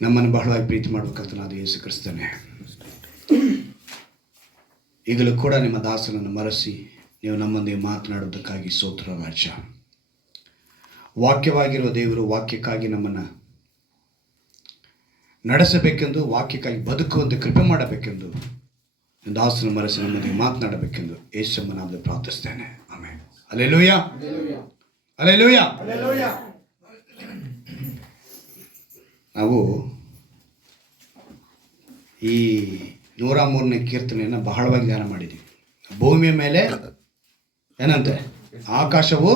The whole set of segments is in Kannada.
ನಮ್ಮನ್ನು ಬಹಳವಾಗಿ ಪ್ರೀತಿ ಮಾಡಬೇಕಂತ ಯೇಸು ಕ್ರಿಸ್ತನೇ, ಈಗಲೂ ಕೂಡ ನಿಮ್ಮ ದಾಸನನ್ನು ಮರೆಸಿ ನೀವು ನಮ್ಮೊಂದಿಗೆ ಮಾತನಾಡುವುದಕ್ಕಾಗಿ ಸ್ತೋತ್ರ ರಾಜ. ವಾಕ್ಯವಾಗಿರುವ ದೇವರು ವಾಕ್ಯಕ್ಕಾಗಿ ನಮ್ಮನ್ನು ನಡೆಸಬೇಕೆಂದು, ವಾಕ್ಯಕ್ಕಾಗಿ ಬದುಕುವಂತೆ ಕೃಪೆ ಮಾಡಬೇಕೆಂದು ದಾಸನ ಮರೆಸಿ ನಮ್ಮೊಂದಿಗೆ ಮಾತನಾಡಬೇಕೆಂದು ಯೇಸುವಿನ ನಾಮದಲ್ಲಿ ಪ್ರಾರ್ಥಿಸ್ತೇನೆ. ಆಮೆನ್. Hallelujah, hallelujah. ನಾವು ಈ 103ನೇ ಕೀರ್ತನೆಯನ್ನು ಬಹಳವಾಗಿ ಧ್ಯಾನ ಮಾಡಿದ್ದೀವಿ. ಭೂಮಿಯ ಮೇಲೆ ಏನಂತೆ ಆಕಾಶವು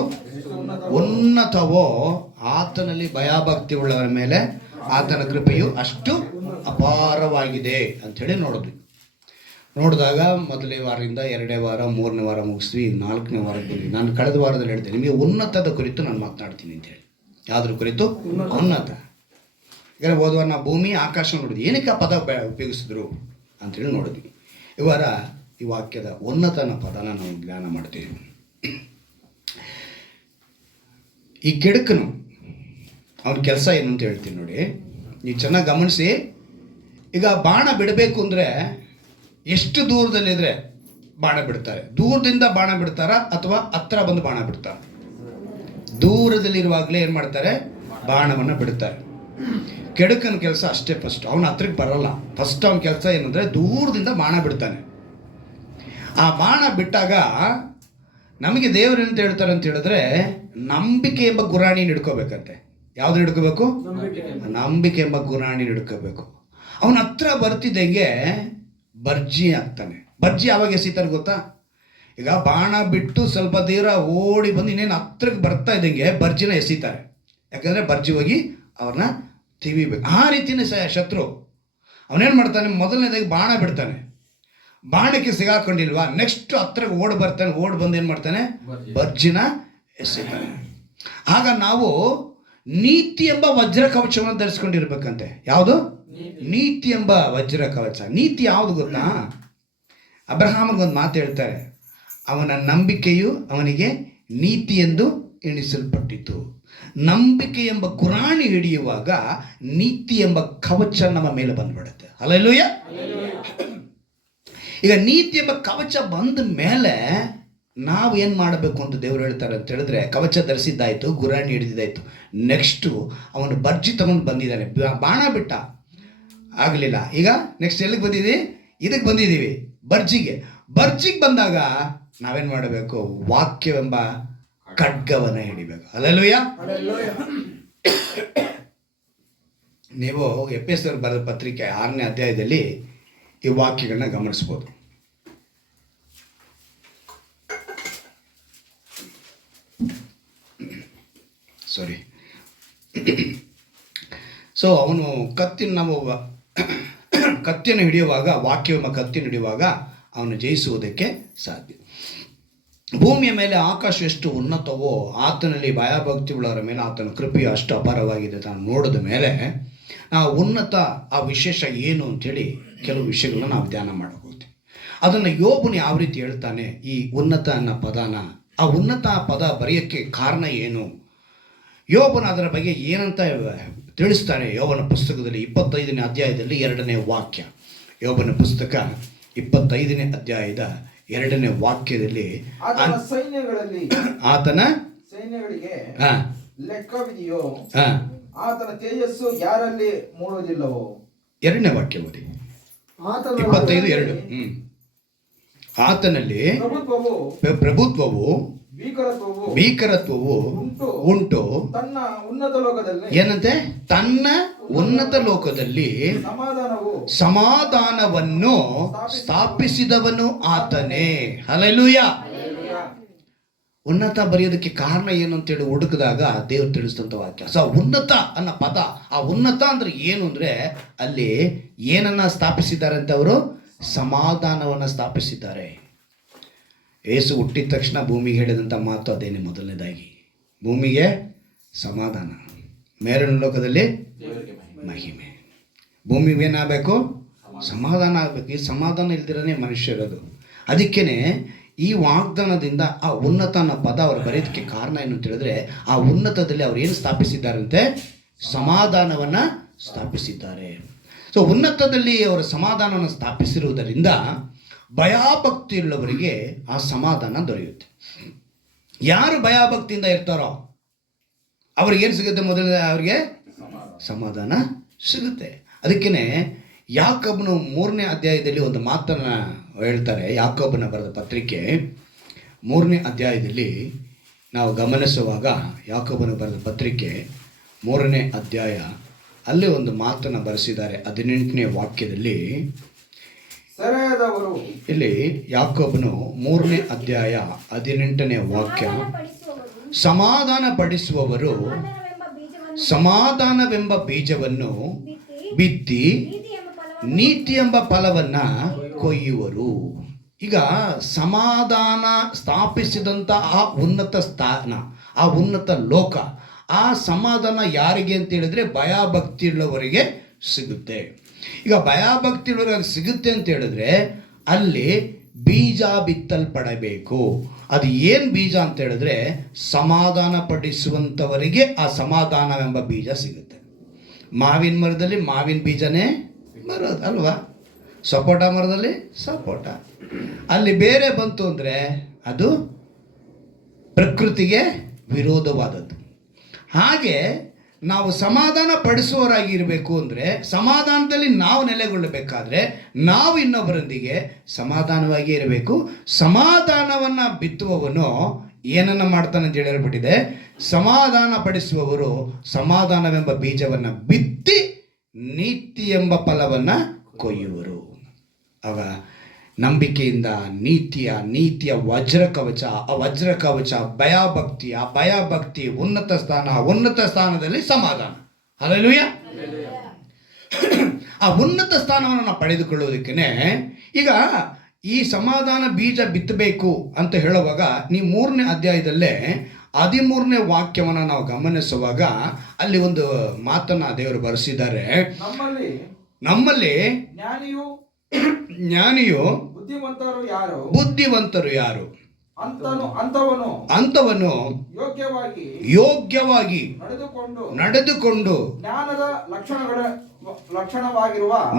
ಉನ್ನತವೋ ಆತನಲ್ಲಿ ಭಯಭಕ್ತಿ ಉಳ್ಳವರ ಮೇಲೆ ಆತನ ಕೃಪೆಯು ಅಷ್ಟು ಅಪಾರವಾಗಿದೆ ಅಂಥೇಳಿ ನೋಡಿದಾಗ ಮೊದಲನೇ ವಾರದಿಂದ 2ನೇ ವಾರ 3ನೇ ವಾರ ಮುಗಿಸ್ವಿ, 4ನೇ ವಾರಕ್ಕೆ ಬಂದ್ವಿ. ನಾನು ಕಳೆದ ವಾರದಲ್ಲಿ ಹೇಳಿದೆ ನಿಮಗೆ ಉನ್ನತದ ಕುರಿತು ನಾನು ಮಾತನಾಡ್ತೀನಿ ಅಂತೇಳಿ. ಯಾವುದ್ರ ಕುರಿತು? ಉನ್ನತ. ಈಗ ಹೋದವಾರ ನಾವು ಭೂಮಿ ಆಕಾಶ ನೋಡಿದ್ವಿ, ಏನಕ್ಕೆ ಆ ಪದ ಉಪಯೋಗಿಸಿದ್ರು ಅಂಥೇಳಿ ನೋಡಿದ್ವಿ. ಈ ವಾರ ಈ ವಾಕ್ಯದ ಉನ್ನತನ ಪದನ ನಾವು ಜ್ಞಾನ ಮಾಡ್ತೀವಿ. ಈ ಕೆಡುಕನು ಅವನ ಕೆಲಸ ಏನು ಅಂತ ಹೇಳ್ತೀನಿ ನೋಡಿ, ನೀವು ಚೆನ್ನಾಗಿ ಗಮನಿಸಿ. ಈಗ ಬಾಣ ಬಿಡಬೇಕು ಅಂದರೆ ಎಷ್ಟು ದೂರದಲ್ಲಿದ್ದರೆ ಬಾಣ ಬಿಡ್ತಾರೆ? ದೂರದಿಂದ ಬಾಣ ಬಿಡ್ತಾರ ಅಥವಾ ಹತ್ರ ಬಂದು ಬಾಣ ಬಿಡ್ತಾರ? ದೂರದಲ್ಲಿರುವಾಗಲೇ ಏನು ಮಾಡ್ತಾರೆ? ಬಾಣವನ್ನು ಬಿಡ್ತಾರೆ. ಕೆಡುಕನ ಕೆಲಸ ಅಷ್ಟೇ. ಫಸ್ಟ್ ಅವನ ಹತ್ರಕ್ಕೆ ಬರಲ್ಲ. ಫಸ್ಟ್ ಅವನ ಕೆಲಸ ಏನಂದರೆ ದೂರದಿಂದ ಬಾಣ ಬಿಡ್ತಾನೆ. ಆ ಬಾಣ ಬಿಟ್ಟಾಗ ನಮಗೆ ದೇವರು ಎಂತ ಹೇಳ್ತಾರೆ ಅಂತ ಹೇಳಿದ್ರೆ, ನಂಬಿಕೆ ಎಂಬ ಗುರಾಣಿ ಹಿಡ್ಕೋಬೇಕಂತೆ. ಯಾವ್ದು ಹಿಡ್ಕೋಬೇಕು? ನಂಬಿಕೆ ಎಂಬ ಗುರಾಣಿ ಹಿಡ್ಕೋಬೇಕು. ಅವನ ಹತ್ರ ಬರ್ತಿದ್ದಂಗೆ ಬರ್ಜಿ ಆಗ್ತಾನೆ. ಬರ್ಜಿ ಯಾವಾಗ ಎಸಿತಾರೆ ಗೊತ್ತಾ? ಈಗ ಬಾಣ ಬಿಟ್ಟು ಸ್ವಲ್ಪ ದೂರ ಓಡಿ ಬಂದು ಇನ್ನೇನು ಹತ್ರಕ್ಕೆ ಬರ್ತಾ ಇದ್ದಂಗೆ ಬರ್ಜಿನ ಎಸಿತಾರೆ. ಯಾಕಂದರೆ ಬರ್ಜಿ ಹೋಗಿ ಅವ್ರನ್ನ ತಿವಿಬೇಕು. ಆ ರೀತಿಯೇ ಶತ್ರು ಅವನೇನು ಮಾಡ್ತಾನೆ? ಮೊದಲನೇದಾಗಿ ಬಾಣ ಬಿಡ್ತಾನೆ. ಬಾಣಕ್ಕೆ ಸಿಗಾಕೊಂಡಿಲ್ವಾ, ನೆಕ್ಸ್ಟ್ ಹತ್ರಕ್ಕೆ ಓಡಿ ಬರ್ತಾನೆ. ಓಡಿ ಬಂದು ಏನು ಮಾಡ್ತಾನೆ? ಬರ್ಜಿನ ಎಸಿತಾನೆ. ಆಗ ನಾವು ನೀತಿ ಎಂಬ ವಜ್ರ ಕವಚವನ್ನು ಧರಿಸ್ಕೊಂಡಿರ್ಬೇಕಂತೆ. ಯಾವುದು? ನೀತಿ ಎಂಬ ವಜ್ರ ಕವಚ. ನೀತಿ ಯಾವುದು ಗೊತ್ತಾ? ಅಬ್ರಹಾಮನಿಗೊಂದು ಮಾತು ಹೇಳ್ತಾರೆ, ಅವನ ನಂಬಿಕೆಯು ಅವನಿಗೆ ನೀತಿ ಎಂದು ಎಣಿಸಲ್ಪಟ್ಟಿತು. ನಂಬಿಕೆ ಎಂಬ ಕುರಾಣಿ ಹಿಡಿಯುವಾಗ ನೀತಿ ಎಂಬ ಕವಚ ನಮ್ಮ ಮೇಲೆ ಬಂದ್ಬಿಡುತ್ತೆ. ಹಲ್ಲೆಲೂಯ. ಈಗ ನೀತಿ ಎಂಬ ಕವಚ ಬಂದ ಮೇಲೆ ನಾವು ಏನು ಮಾಡಬೇಕು ಅಂತ ದೇವರು ಹೇಳ್ತಾರೆ ಅಂತ ಹೇಳಿದ್ರೆ, ಕವಚ ಧರಿಸಿದ್ದಾಯಿತು, ಗುರಾಣಿ ಹಿಡಿದಿದ್ದಾಯಿತು. ನೆಕ್ಸ್ಟು ಅವನು ಬರ್ಜಿ ತಗೊಂಡು ಬಂದಿದ್ದಾನೆ. ಬಾಣ ಬಿಟ್ಟ, ಆಗಲಿಲ್ಲ. ಈಗ ನೆಕ್ಸ್ಟ್ ಎಲ್ಲಿಗೆ ಬಂದಿದ್ದೀವಿ? ಇದಕ್ಕೆ ಬಂದಿದ್ದೀವಿ, ಬರ್ಜಿಗೆ ಬಂದಾಗ ನಾವೇನು ಮಾಡಬೇಕು? ವಾಕ್ಯವೆಂಬ ಖಡ್ಗವನ್ನು ಹಿಡಿಬೇಕು. ಹಲ್ಲೆಲೂಯ. ನೀವು ಎಫೆಸರ್ ಬರೆದ ಪತ್ರಿಕೆ 6ನೇ ಅಧ್ಯಾಯದಲ್ಲಿ ಈ ವಾಕ್ಯಗಳನ್ನ ಗಮನಿಸ್ಬೋದು. ಸಾರಿ. ಸೊ ಅವನು ಕತ್ತಿಯನ್ನು ಹಿಡಿಯುವಾಗ, ವಾಕ್ಯವೆಂಬ ಕತ್ತಿಯನ್ನು ಹಿಡಿಯುವಾಗ ಅವನು ಜಯಿಸುವುದಕ್ಕೆ ಸಾಧ್ಯ. ಭೂಮಿಯ ಮೇಲೆ ಆಕಾಶ ಎಷ್ಟು ಉನ್ನತವೋ ಆತನಲ್ಲಿ ಭಯಭಕ್ತಿ ಉಳ್ಳವರ ಮೇಲೆ ಆತನ ಕೃಪೆಯು ಅಷ್ಟು ಅಪಾರವಾಗಿದೆ ತಾನು ನೋಡಿದ ಮೇಲೆ ನಾವು ಉನ್ನತ ಆ ವಿಶೇಷ ಏನು ಅಂಥೇಳಿ ಕೆಲವು ವಿಷಯಗಳನ್ನ ನಾವು ಧ್ಯಾನ ಮಾಡಬಹುದು. ಅದನ್ನು ಯೋಬನು ಯಾವ ರೀತಿ ಹೇಳ್ತಾನೆ ಈ ಉನ್ನತ ಅನ್ನೋ ಪದನ, ಆ ಉನ್ನತ ಪದ ಬರೆಯೋಕ್ಕೆ ಕಾರಣ ಏನು, ಯೋಬನ ಅದರ ಬಗ್ಗೆ ಏನಂತ ತಿಳಿಸ್ತಾನೆ. ಯೋಬನ ಪುಸ್ತಕದಲ್ಲಿ 25ನೇ ಅಧ್ಯಾಯದಲ್ಲಿ 2ನೇ ವಾಕ್ಯ. ಯೋಬನ ಪುಸ್ತಕ 25ನೇ ಅಧ್ಯಾಯದ 2ನೇ ವಾಕ್ಯದಲ್ಲಿ ಆತನ ಸೈನ್ಯಗಳಿಗೆ ಲೆಕ್ಕವಿದೆಯೋ, ಆತನ ತೇಜಸ್ಸು ಯಾರಲ್ಲಿ ಮೂಡುವುದಿಲ್ಲವೋ. 2ನೇ ವಾಕ್ಯ ಓದಿ. 25:2. ಆತನಲ್ಲಿ ಪ್ರಭುತ್ವವು ಭೀಕರತ್ವವು ಉಂಟು. ಏನಂತೆ? ತನ್ನ ಉನ್ನತ ಲೋಕದಲ್ಲಿ ಸಮಾಧಾನವನ್ನು ಸ್ಥಾಪಿಸಿದವನು ಆತನೇ. ಹಲ್ಲೆಲೂಯ. ಉನ್ನತ ಬರೆಯೋದಕ್ಕೆ ಕಾರಣ ಏನು ಅಂತೇಳಿ ಹುಡುಕಿದಾಗ ದೇವರು ತಿಳಿಸಿದಂಥ ವಾಕ್ಯ. ಸೊ ಉನ್ನತ ಅನ್ನೋ ಪದ, ಆ ಉನ್ನತ ಅಂದ್ರೆ ಏನು ಅಂದರೆ ಅಲ್ಲಿ ಏನನ್ನ ಸ್ಥಾಪಿಸಿದ್ದಾರೆ ಅಂತ ಅವರು? ಸಮಾಧಾನವನ್ನು ಸ್ಥಾಪಿಸಿದ್ದಾರೆ. ಯೇಸು ಹುಟ್ಟಿದ ತಕ್ಷಣ ಭೂಮಿಗೆ ಹೇಳಿದಂಥ ಮಾತು ಅದೇನೆ. ಮೊದಲನೇದಾಗಿ ಭೂಮಿಗೆ ಸಮಾಧಾನ, ಮೇಲಿನ ಲೋಕದಲ್ಲಿ ಮಹಿಮೆ. ಭೂಮಿಗೆ ಏನಾಗಬೇಕು? ಸಮಾಧಾನ ಆಗಬೇಕು. ಈ ಸಮಾಧಾನ ಇಲ್ದಿರನೇ ಮನುಷ್ಯ ಇರೋದು. ಅದಕ್ಕೇ ಈ ವಾಗ್ದಾನದಿಂದ ಆ ಉನ್ನತ ಅನ್ನೋ ಪದ ಅವರು ಬರೆಯೋದಕ್ಕೆ ಕಾರಣ ಏನು ಅಂತ ಹೇಳಿದ್ರೆ, ಆ ಉನ್ನತದಲ್ಲಿ ಅವ್ರು ಏನು ಸ್ಥಾಪಿಸಿದ್ದಾರಂತೆ? ಸಮಾಧಾನವನ್ನು ಸ್ಥಾಪಿಸಿದ್ದಾರೆ. ಸೊ ಉನ್ನತದಲ್ಲಿ ಅವರ ಸಮಾಧಾನವನ್ನು ಸ್ಥಾಪಿಸಿರುವುದರಿಂದ ಭಯಭಕ್ತಿಯುಳ್ಳವರಿಗೆ ಆ ಸಮಾಧಾನ ದೊರೆಯುತ್ತೆ. ಯಾರು ಭಯಭಕ್ತಿಯಿಂದ ಇರ್ತಾರೋ ಅವ್ರಿಗೇನು ಸಿಗುತ್ತೆ? ಮೊದಲನೇ ಅವರಿಗೆ ಸಮಾಧಾನ ಸಿಗುತ್ತೆ. ಅದಕ್ಕೇ ಯಾಕೋಬನು 3ನೇ ಅಧ್ಯಾಯದಲ್ಲಿ ಒಂದು ಮಾತನ್ನು ಹೇಳ್ತಾರೆ. ಯಾಕೋಬನ ಬರೆದ ಪತ್ರಿಕೆ 3ನೇ ಅಧ್ಯಾಯದಲ್ಲಿ ನಾವು ಗಮನಿಸುವಾಗ, ಯಾಕೋಬನು ಬರೆದ ಪತ್ರಿಕೆ 3ನೇ ಅಧ್ಯಾಯ ಅಲ್ಲಿ ಒಂದು ಮಾತನ್ನು ಬರೆಸಿದ್ದಾರೆ. 18ನೇ ವಾಕ್ಯದಲ್ಲಿ ಇಲ್ಲಿ ಯಾಕೋಬನು 3ನೇ ಅಧ್ಯಾಯ 18ನೇ ವಾಕ್ಯ, ಸಮಾಧಾನ ಪಡಿಸುವವರು ಸಮಾಧಾನವೆಂಬ ಬೀಜವನ್ನು ಬಿತ್ತಿ ನೀತಿ ಎಂಬ ಫಲವನ್ನು ಕೊಯ್ಯುವರು. ಈಗ ಸಮಾಧಾನ ಸ್ಥಾಪಿಸಿದಂಥ ಆ ಉನ್ನತ ಸ್ಥಾನ, ಆ ಉನ್ನತ ಲೋಕ, ಆ ಸಮಾಧಾನ ಯಾರಿಗೆ ಅಂತ ಹೇಳಿದ್ರೆ ಭಯಭಕ್ತಿಯುಳ್ಳವರಿಗೆ ಸಿಗುತ್ತೆ. ಈಗ ಭಯಭಕ್ತಿಯುಳ್ಳವರಿಗೆ ಸಿಗುತ್ತೆ ಅಂತ ಹೇಳಿದ್ರೆ ಅಲ್ಲಿ ಬೀಜ ಬಿತ್ತಲ್ಪಡಬೇಕು. ಅದು ಏನು ಬೀಜ ಅಂತ ಹೇಳಿದ್ರೆ ಸಮಾಧಾನ ಪಡಿಸುವಂಥವರಿಗೆ ಆ ಸಮಾಧಾನವೆಂಬ ಬೀಜ ಸಿಗುತ್ತೆ. ಮಾವಿನ ಮರದಲ್ಲಿ ಮಾವಿನ ಬೀಜನೇ ಬರೋದು ಅಲ್ವಾ? ಸಪೋಟ ಮರದಲ್ಲಿ ಸಪೋಟ. ಅಲ್ಲಿ ಬೇರೆ ಬಂತು ಅಂದರೆ ಅದು ಪ್ರಕೃತಿಗೆ ವಿರೋಧವಾದದ್ದು. ಹಾಗೆ ನಾವು ಸಮಾಧಾನ ಪಡಿಸುವವರಾಗಿರಬೇಕು ಅಂದರೆ, ಸಮಾಧಾನದಲ್ಲಿ ನಾವು ನೆಲೆಗೊಳ್ಳಬೇಕಾದ್ರೆ ನಾವು ಇನ್ನೊಬ್ಬರೊಂದಿಗೆ ಸಮಾಧಾನವಾಗಿ ಇರಬೇಕು. ಸಮಾಧಾನವನ್ನು ಬಿತ್ತುವವನು ಏನನ್ನು ಮಾಡ್ತಾನೆ ಅಂತ ಹೇಳಿರ್ಬಿಟ್ಟಿದೆ. ಸಮಾಧಾನ ಪಡಿಸುವವರು ಸಮಾಧಾನವೆಂಬ ಬೀಜವನ್ನು ಬಿತ್ತಿ ನೀತಿ ಎಂಬ ಫಲವನ್ನು ಕೊಯ್ಯುವರು. ಆಗ ನಂಬಿಕೆಯಿಂದ ನೀತಿಯ ವಜ್ರ ಕವಚ, ಆ ವಜ್ರ ಕವಚ ಭಯಭಕ್ತಿ ಉನ್ನತ ಸ್ಥಾನದಲ್ಲಿ ಸಮಾಧಾನ. ಹಲ್ಲೆಲೂಯಾ. ಆ ಉನ್ನತ ಸ್ಥಾನವನ್ನು ನಾವು ಪಡೆದುಕೊಳ್ಳುವುದಕ್ಕೆ ಈಗ ಈ ಸಮಾಧಾನ ಬೀಜ ಬಿತ್ತಬೇಕು ಅಂತ ಹೇಳುವಾಗ ನೀವು 3ನೇ ಅಧ್ಯಾಯದಲ್ಲೇ 13ನೇ ವಾಕ್ಯವನ್ನು ನಾವು ಗಮನಿಸುವಾಗ ಅಲ್ಲಿ ಒಂದು ಮಾತನ್ನ ದೇವರು ಬರೆಸಿದ್ದಾರೆ. ನಮ್ಮಲ್ಲಿ ಜ್ಞಾನಿಯು ಬುದ್ಧಿವಂತರು ಯಾರು? ಅಂತವನು ಯೋಗ್ಯವಾಗಿ ನಡೆದುಕೊಂಡು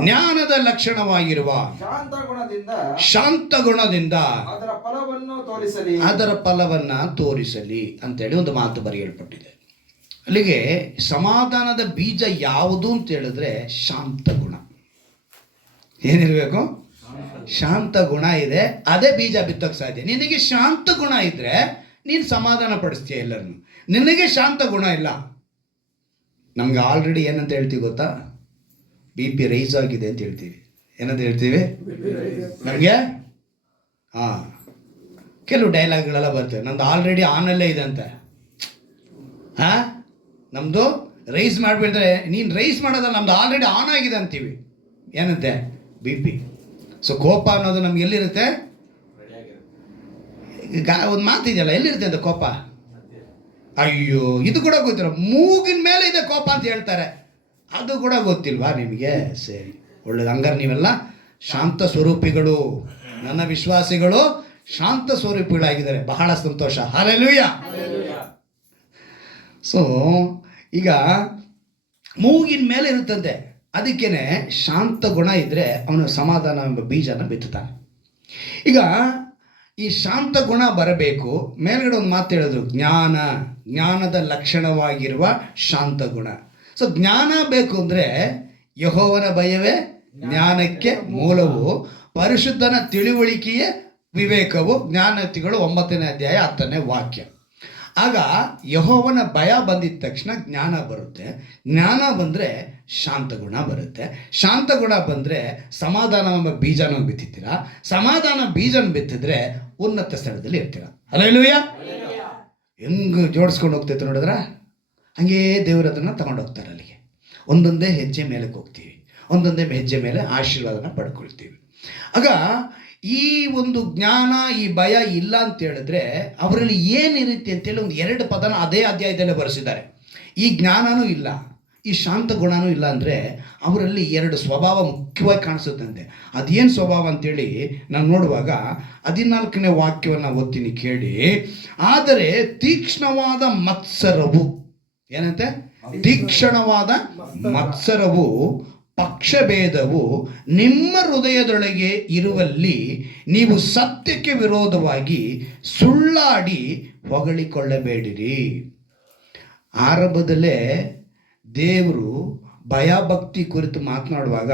ಜ್ಞಾನದ ಲಕ್ಷಣವಾಗಿರುವ ಶಾಂತ ಗುಣದಿಂದ ಅದರ ಫಲವನ್ನ ತೋರಿಸಲಿ ಅಂತೇಳಿ ಒಂದು ಮಾತು ಬರೆಯಲ್ಪಟ್ಟಿದೆ. ಅಲ್ಲಿಗೆ ಸಮಾಧಾನದ ಬೀಜ ಯಾವುದು ಅಂತ ಹೇಳಿದ್ರೆ ಶಾಂತ ಗುಣ. ಏನಿರಬೇಕು? ಶಾಂತ ಗುಣ ಇದೆ, ಅದೇ ಬೀಜ ಬಿತ್ತಕ್ಕೆ ಸಾಧ್ಯ. ನಿನಗೆ ಶಾಂತ ಗುಣ ಇದ್ರೆ ನೀನು ಸಮಾಧಾನ ಪಡಿಸ್ತೀಯ ಎಲ್ಲರನ್ನು. ನಿನಗೆ ಶಾಂತ ಗುಣ ಇಲ್ಲ. ನಮ್ಗೆ ಆಲ್ರೆಡಿ ಏನಂತ ಹೇಳ್ತೀವಿ ಗೊತ್ತಾ? BP ರೈಸ್ ಆಗಿದೆ ಅಂತ ಹೇಳ್ತೀವಿ. ಏನಂತ ಹೇಳ್ತೀವಿ ನಮಗೆ? ಕೆಲವು ಡೈಲಾಗ್ಗಳೆಲ್ಲ ಬರ್ತವೆ. ನಮ್ದು ಆಲ್ರೆಡಿ ಆನಲ್ಲೇ ಇದೆ ಅಂತ. ನಮ್ಮದು ರೈಸ್ ಮಾಡಿಬಿಡ್ತಾರೆ. ನೀನು ರೈಸ್ ಮಾಡೋದಲ್ಲ, ನಮ್ದು ಆಲ್ರೆಡಿ ಆನ್ ಆಗಿದೆ ಅಂತೀವಿ. ಏನಂತೆ? BP. ಸೊ ಕೋಪ ಅನ್ನೋದು ನಮ್ಗೆ ಎಲ್ಲಿರುತ್ತೆ? ಒಂದು ಮಾತಿದೆಯಲ್ಲ, ಎಲ್ಲಿರುತ್ತೆ ಅಂತ ಕೋಪ? ಅಯ್ಯೋ, ಇದು ಕೂಡ ಗೊತ್ತಿಲ್ಲ. ಮೂಗಿನ ಮೇಲೆ ಇದೆ ಕೋಪ ಅಂತ ಹೇಳ್ತಾರೆ, ಅದು ಕೂಡ ಗೊತ್ತಿಲ್ವಾ ನಿಮಗೆ? ಸರಿ, ಒಳ್ಳೇದು. ಹಂಗಾರೆ ನೀವೆಲ್ಲ ಶಾಂತ ಸ್ವರೂಪಿಗಳು, ನನ್ನ ವಿಶ್ವಾಸಿಗಳು ಶಾಂತ ಸ್ವರೂಪಿಗಳಾಗಿದ್ದಾರೆ. ಬಹಳ ಸಂತೋಷ. ಹಲ್ಲೆಲೂಯಾ. ಸೊ ಈಗ ಮೂಗಿನ ಮೇಲೆ ಇರುತ್ತಂತೆ. ಅದಕ್ಕೇನೆ ಶಾಂತ ಗುಣ ಇದ್ದರೆ ಅವನು ಸಮಾಧಾನ ಎಂಬ ಬೀಜನ ಬಿತ್ತುತ್ತಾನೆ. ಈಗ ಈ ಶಾಂತ ಗುಣ ಬರಬೇಕು. ಮೇಲ್ಗಡೆ ಒಂದು ಮಾತು ಹೇಳಿದ್ರು, ಜ್ಞಾನದ ಲಕ್ಷಣವಾಗಿರುವ ಶಾಂತ ಗುಣ. ಸೊ ಜ್ಞಾನ ಬೇಕು ಅಂದರೆ ಯೆಹೋವನ ಭಯವೇ ಜ್ಞಾನಕ್ಕೆ ಮೂಲವು, ಪರಿಶುದ್ಧನ ತಿಳುವಳಿಕೆಯೇ ವಿವೇಕವು. ಜ್ಞಾನತಿಗಳು 9ನೇ ಅಧ್ಯಾಯ 10ನೇ ವಾಕ್ಯ. ಆಗ ಯೆಹೋವನ ಭಯ ಬಂದಿದ ತಕ್ಷಣ ಜ್ಞಾನ ಬರುತ್ತೆ. ಜ್ಞಾನ ಬಂದರೆ ಶಾಂತ ಗುಣ ಬರುತ್ತೆ. ಶಾಂತ ಗುಣ ಬಂದರೆ ಸಮಾಧಾನ ಎಂಬ ಬೀಜನ ಬಿತ್ತಿದ್ದೀರಾ. ಸಮಾಧಾನ ಬೀಜನ ಬಿತ್ತಿದ್ರೆ ಉನ್ನತ ಸ್ಥಳದಲ್ಲಿ ಇರ್ತೀರ. ಹಲ್ಲೆಲೂಯಾ. ಹೆಂಗೆ ಜೋಡಿಸ್ಕೊಂಡು ಹೋಗ್ತೈತೆ ನೋಡಿದ್ರ? ಹಾಗೇ ದೇವರು ಅದನ್ನು ತಗೊಂಡು ಹೋಗ್ತಾರೆ ಅಲ್ಲಿಗೆ. ಒಂದೊಂದೇ ಹೆಜ್ಜೆ ಮೇಲಕ್ಕೆ ಹೋಗ್ತೀವಿ, ಒಂದೊಂದೇ ಹೆಜ್ಜೆ ಮೇಲೆ ಆಶೀರ್ವಾದನ ಪಡ್ಕೊಳ್ತೀವಿ. ಆಗ ಈ ಒಂದು ಜ್ಞಾನ, ಈ ಭಯ ಇಲ್ಲ ಅಂತ ಹೇಳಿದ್ರೆ ಅವರಲ್ಲಿ ಏನಿರುತ್ತೆ ಅಂತೇಳಿ ಒಂದು 2 ಪದನ ಅದೇ ಅಧ್ಯಾಯದಲ್ಲೇ ಬರೆಸಿದ್ದಾರೆ. ಈ ಜ್ಞಾನನೂ ಇಲ್ಲ, ಈ ಶಾಂತ ಗುಣನೂ ಇಲ್ಲ ಅಂದರೆ ಅವರಲ್ಲಿ 2 ಸ್ವಭಾವ ಮುಖ್ಯವಾಗಿ ಕಾಣಿಸುತ್ತಂತೆ. ಅದೇನು ಸ್ವಭಾವ ಅಂತೇಳಿ ನಾನು ನೋಡುವಾಗ 14ನೇ ವಾಕ್ಯವನ್ನು ಓದ್ತೀನಿ ಕೇಳಿ. ಆದರೆ ತೀಕ್ಷ್ಣವಾದ ಮತ್ಸರವು, ಏನಂತೆ? ತೀಕ್ಷ್ಣವಾದ ಮತ್ಸರವು ಪಕ್ಷಭೇದವು ನಿಮ್ಮ ಹೃದಯದೊಳಗೆ ಇರುವಲ್ಲಿ ನೀವು ಸತ್ಯಕ್ಕೆ ವಿರೋಧವಾಗಿ ಸುಳ್ಳಾಡಿ ಹೊಗಳಿಕೊಳ್ಳಬೇಡಿರಿ. ಆರಂಭದಲ್ಲೇ ದೇವರು ಭಯಭಕ್ತಿ ಕುರಿತು ಮಾತನಾಡುವಾಗ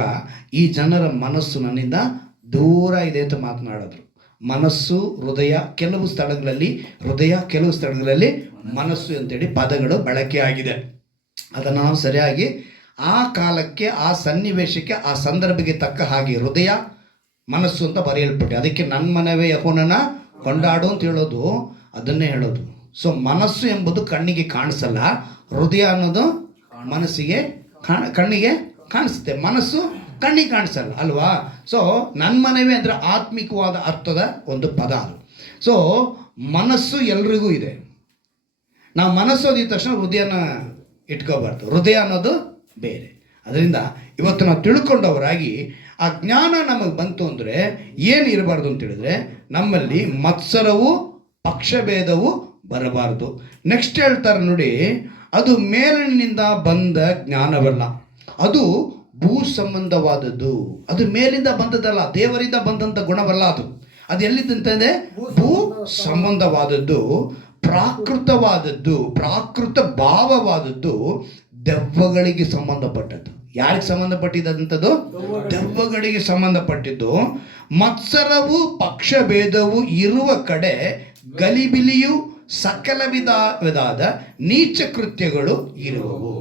ಈ ಜನರ ಮನಸ್ಸು ನನ್ನಿಂದ ದೂರ ಇದೆ ಅಂತ ಮಾತನಾಡಿದ್ರು. ಮನಸ್ಸು, ಹೃದಯ, ಕೆಲವು ಸ್ಥಳಗಳಲ್ಲಿ ಹೃದಯ, ಕೆಲವು ಸ್ಥಳಗಳಲ್ಲಿ ಮನಸ್ಸು ಅಂತೇಳಿ ಪದಗಳು ಬಳಕೆ ಆಗಿದೆ. ಅದನ್ನು ನಾವು ಸರಿಯಾಗಿ ಆ ಕಾಲಕ್ಕೆ, ಆ ಸನ್ನಿವೇಶಕ್ಕೆ, ಆ ಸಂದರ್ಭಕ್ಕೆ ತಕ್ಕ ಹಾಗೆ ಹೃದಯ, ಮನಸ್ಸು ಅಂತ ಬರೆಯಲ್ಪಟ್ಟೆ. ಅದಕ್ಕೆ ನನ್ನ ಮನವೇ ಯೆಹೋವನನ್ನ ಕೊಂಡಾಡು ಅಂತ ಹೇಳೋದು ಅದನ್ನೇ ಹೇಳೋದು. ಸೊ ಮನಸ್ಸು ಎಂಬುದು ಕಣ್ಣಿಗೆ ಕಾಣಿಸಲ್ಲ, ಹೃದಯ ಅನ್ನೋದು ಮನಸ್ಸಿಗೆ ಕಣ್ಣಿಗೆ ಕಾಣಿಸುತ್ತೆ, ಮನಸ್ಸು ಕಣ್ಣಿಗೆ ಕಾಣಿಸಲ್ಲ ಅಲ್ವಾ. ಸೊ ನನ್ನ ಮನವೇ ಅಂದರೆ ಆತ್ಮಿಕವಾದ ಅರ್ಥದ ಒಂದು ಪದ ಅದು. ಸೊ ಮನಸ್ಸು ಎಲ್ರಿಗೂ ಇದೆ. ನಾವು ಮನಸ್ಸು ಓದಿದ ತಕ್ಷಣ ಹೃದಯನ ಇಟ್ಕೋಬಾರ್ದು, ಹೃದಯ ಅನ್ನೋದು ಬೇರೆ. ಅದರಿಂದ ಇವತ್ತು ನಾವು ತಿಳ್ಕೊಂಡವರಾಗಿ ಆ ಜ್ಞಾನ ನಮಗೆ ಬಂತು ಅಂದರೆ ಏನು ಇರಬಾರ್ದು ಅಂತ ಹೇಳಿದ್ರೆ, ನಮ್ಮಲ್ಲಿ ಮತ್ಸರವು ಪಕ್ಷಭೇದವು ಬರಬಾರ್ದು. ನೆಕ್ಸ್ಟ್ ಹೇಳ್ತಾರೆ ನೋಡಿ, ಅದು ಮೇಲಿನಿಂದ ಬಂದ ಜ್ಞಾನವಲ್ಲ, ಅದು ಭೂ ಸಂಬಂಧವಾದದ್ದು. ಅದು ಮೇಲಿಂದ ಬಂದದಲ್ಲ, ದೇವರಿಂದ ಬಂದಂಥ ಗುಣವಲ್ಲ. ಅದು ಎಲ್ಲಿದ್ದಂತಂದ್ರೆ ಭೂ ಸಂಬಂಧವಾದದ್ದು, ಪ್ರಾಕೃತವಾದದ್ದು, ಪ್ರಾಕೃತ ಭಾವವಾದದ್ದು, ದೆವ್ವಗಳಿಗೆ ಸಂಬಂಧಪಟ್ಟದ್ದು. ಯಾರಿಗೆ ಸಂಬಂಧಪಟ್ಟಿದ್ದಂಥದ್ದು? ದೆವ್ವಗಳಿಗೆ ಸಂಬಂಧಪಟ್ಟಿದ್ದು. ಮತ್ಸರವು ಪಕ್ಷಭೇದವು ಇರುವ ಕಡೆ ಗಲಿಬಿಲಿಯು ಸಕಲ ವಿಧವಾದ ನೀಚ ಕೃತ್ಯಗಳು ಇರುವವು.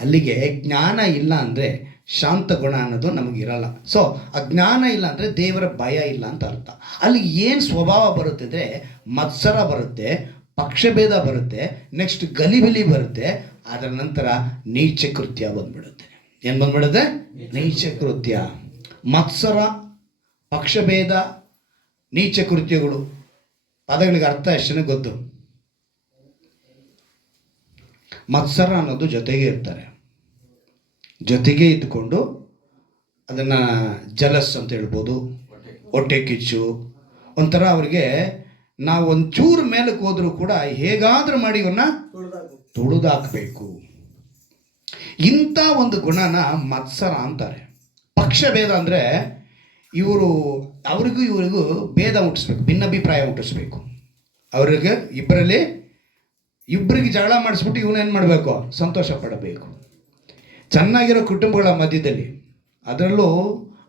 ಅಲ್ಲಿಗೆ ಜ್ಞಾನ ಇಲ್ಲ ಅಂದರೆ ಶಾಂತ ಗುಣ ಅನ್ನೋದು ನಮಗಿರಲ್ಲ. ಸೊ ಆ ಜ್ಞಾನ ಇಲ್ಲ ಅಂದರೆ ದೇವರ ಭಯ ಇಲ್ಲ ಅಂತ ಅರ್ಥ. ಅಲ್ಲಿ ಏನು ಸ್ವಭಾವ ಬರುತ್ತೆ ಅಂದರೆ ಮತ್ಸರ ಬರುತ್ತೆ, ಪಕ್ಷಭೇದ ಬರುತ್ತೆ, ನೆಕ್ಸ್ಟ್ ಗಲಿಬಿಲಿ ಬರುತ್ತೆ, ಅದರ ನಂತರ ನೀಚ ಕೃತ್ಯ ಬಂದ್ಬಿಡುತ್ತೆ. ಏನು ಬಂದ್ಬಿಡುತ್ತೆ? ನೀಚ ಕೃತ್ಯ. ಮತ್ಸರ, ಪಕ್ಷಭೇದ, ನೀಚ ಕೃತ್ಯಗಳು ಪದಗಳಿಗೆ ಅರ್ಥ ಎಷ್ಟೇ ಗೊತ್ತು. ಮತ್ಸರ ಅನ್ನೋದು ಜೊತೆಗೆ ಇರ್ತಾರೆ, ಜೊತೆಗೆ ಇದ್ದುಕೊಂಡು ಅದನ್ನು ಜಲಸ್ ಅಂತ ಹೇಳ್ಬೋದು, ಹೊಟ್ಟೆ ಕಿಚ್ಚು, ಒಂಥರ ಅವ್ರಿಗೆ ನಾವು ಒಂಚೂರು ಮೇಲಕ್ಕೆ ಹೋದರೂ ಕೂಡ ಹೇಗಾದರೂ ಮಾಡಿ ಇವನ್ನ ತುಳಿದಾಕಬೇಕು. ಇಂಥ ಒಂದು ಗುಣನ ಮತ್ಸರ ಅಂತಾರೆ. ಪಕ್ಷಭೇದ ಅಂದರೆ ಅವ್ರಿಗೂ ಇವರಿಗೂ ಭೇದ ಹುಟ್ಟಿಸ್ಬೇಕು, ಭಿನ್ನಾಭಿಪ್ರಾಯ ಹುಟ್ಟಿಸ್ಬೇಕು. ಅವ್ರಿಗೆ ಇಬ್ಬರಿಗೆ ಜಗಳ ಮಾಡಿಸ್ಬಿಟ್ಟು ಇವನೇನು ಮಾಡಬೇಕು? ಸಂತೋಷ ಪಡಬೇಕು. ಚೆನ್ನಾಗಿರೋ ಕುಟುಂಬಗಳ ಮಧ್ಯದಲ್ಲಿ, ಅದರಲ್ಲೂ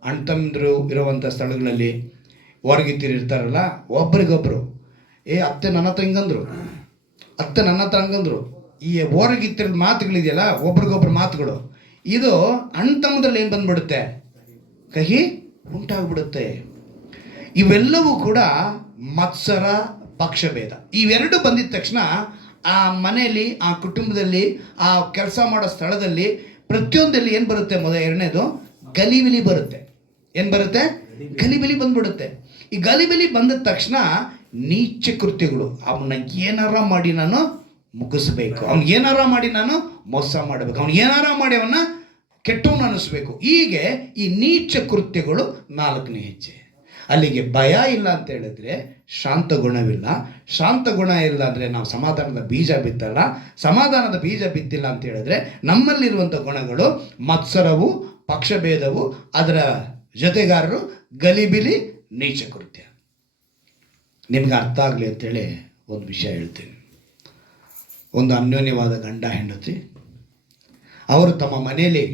ಅಣ್ಣ ತಮ್ಮಂದಿರು ಇರುವಂಥ ಸ್ಥಳಗಳಲ್ಲಿ ಹೊರಗಿತ್ತಿರು ಇರ್ತಾರಲ್ಲ, ಒಬ್ರಿಗೊಬ್ಬರು ಅತ್ತೆ ನನ್ನ ಹತ್ರ ಹಿಂಗಂದ್ರು, ಅತ್ತೆ ನನ್ನ ಹತ್ರ ಹಂಗಂದ್ರು, ಈ ಹೊರಗಿತ್ತಿರ ಮಾತುಗಳಿದೆಯಲ್ಲ, ಒಬ್ರಿಗೊಬ್ರು ಮಾತುಗಳು, ಇದು ಅಣ್ಣ ತಮ್ಮದ್ರಲ್ಲಿ ಏನು ಬಂದ್ಬಿಡುತ್ತೆ? ಕಹಿ ಉಂಟಾಗ್ಬಿಡುತ್ತೆ. ಇವೆಲ್ಲವೂ ಕೂಡ ಮತ್ಸರ, ಪಕ್ಷಭೇದ. ಇವೆರಡು ಬಂದಿದ ತಕ್ಷಣ ಆ ಮನೆಯಲ್ಲಿ, ಆ ಕುಟುಂಬದಲ್ಲಿ, ಆ ಕೆಲಸ ಮಾಡೋ ಸ್ಥಳದಲ್ಲಿ ಪ್ರತಿಯೊಂದಲ್ಲಿ ಏನು ಬರುತ್ತೆ? ಎರಡನೇದು ಗಲಿಬಿಲಿ ಬರುತ್ತೆ. ಏನು ಬರುತ್ತೆ? ಗಲಿಬಿಲಿ ಬಂದ್ಬಿಡುತ್ತೆ. ಈ ಗಲಿಬಿಲಿ ಬಂದ ತಕ್ಷಣ ನೀಚ ಕೃತ್ಯಗಳು, ಅವನ್ನ ಏನಾರ ಮಾಡಿ ನಾನು ಮುಗಿಸ್ಬೇಕು, ಅವ್ನು ಏನಾರ ಮಾಡಿ ನಾನು ಮೋಸ ಮಾಡಬೇಕು, ಅವ್ನು ಏನಾರ ಮಾಡಿ ಅವನ್ನ ಕೆಟ್ಟವನು ಅನ್ನಿಸ್ಬೇಕು. ಹೀಗೆ ಈ ನೀಚ ಕೃತ್ಯಗಳು 4ನೇ ಹೆಜ್ಜೆ. ಅಲ್ಲಿಗೆ ಭಯ ಇಲ್ಲ ಅಂತ ಹೇಳಿದ್ರೆ ಶಾಂತ ಗುಣವಿಲ್ಲ. ಶಾಂತ ಗುಣ ಇಲ್ಲ ಅಂದರೆ ನಾವು ಸಮಾಧಾನದ ಬೀಜ ಬಿತ್ತಲ್ಲ. ಸಮಾಧಾನದ ಬೀಜ ಬಿತ್ತಿಲ್ಲ ಅಂತ ಹೇಳಿದ್ರೆ ನಮ್ಮಲ್ಲಿರುವಂಥ ಗುಣಗಳು ಮತ್ಸರವು, ಪಕ್ಷಭೇದವು, ಅದರ ಜೊತೆಗಾರರು ಗಲಿಬಿಲಿ, ನೀಚ ಕೃತ್ಯ. ನಿಮ್ಗೆ ಅರ್ಥ ಆಗಲಿ ಅಂತೇಳಿ ಒಂದು ವಿಷಯ ಹೇಳ್ತೀನಿ. ಒಂದು ಅನ್ಯೋನ್ಯವಾದ ಗಂಡ ಹೆಂಡತಿ, ಅವರು ತಮ್ಮ ಮನೆಯಲ್ಲಿ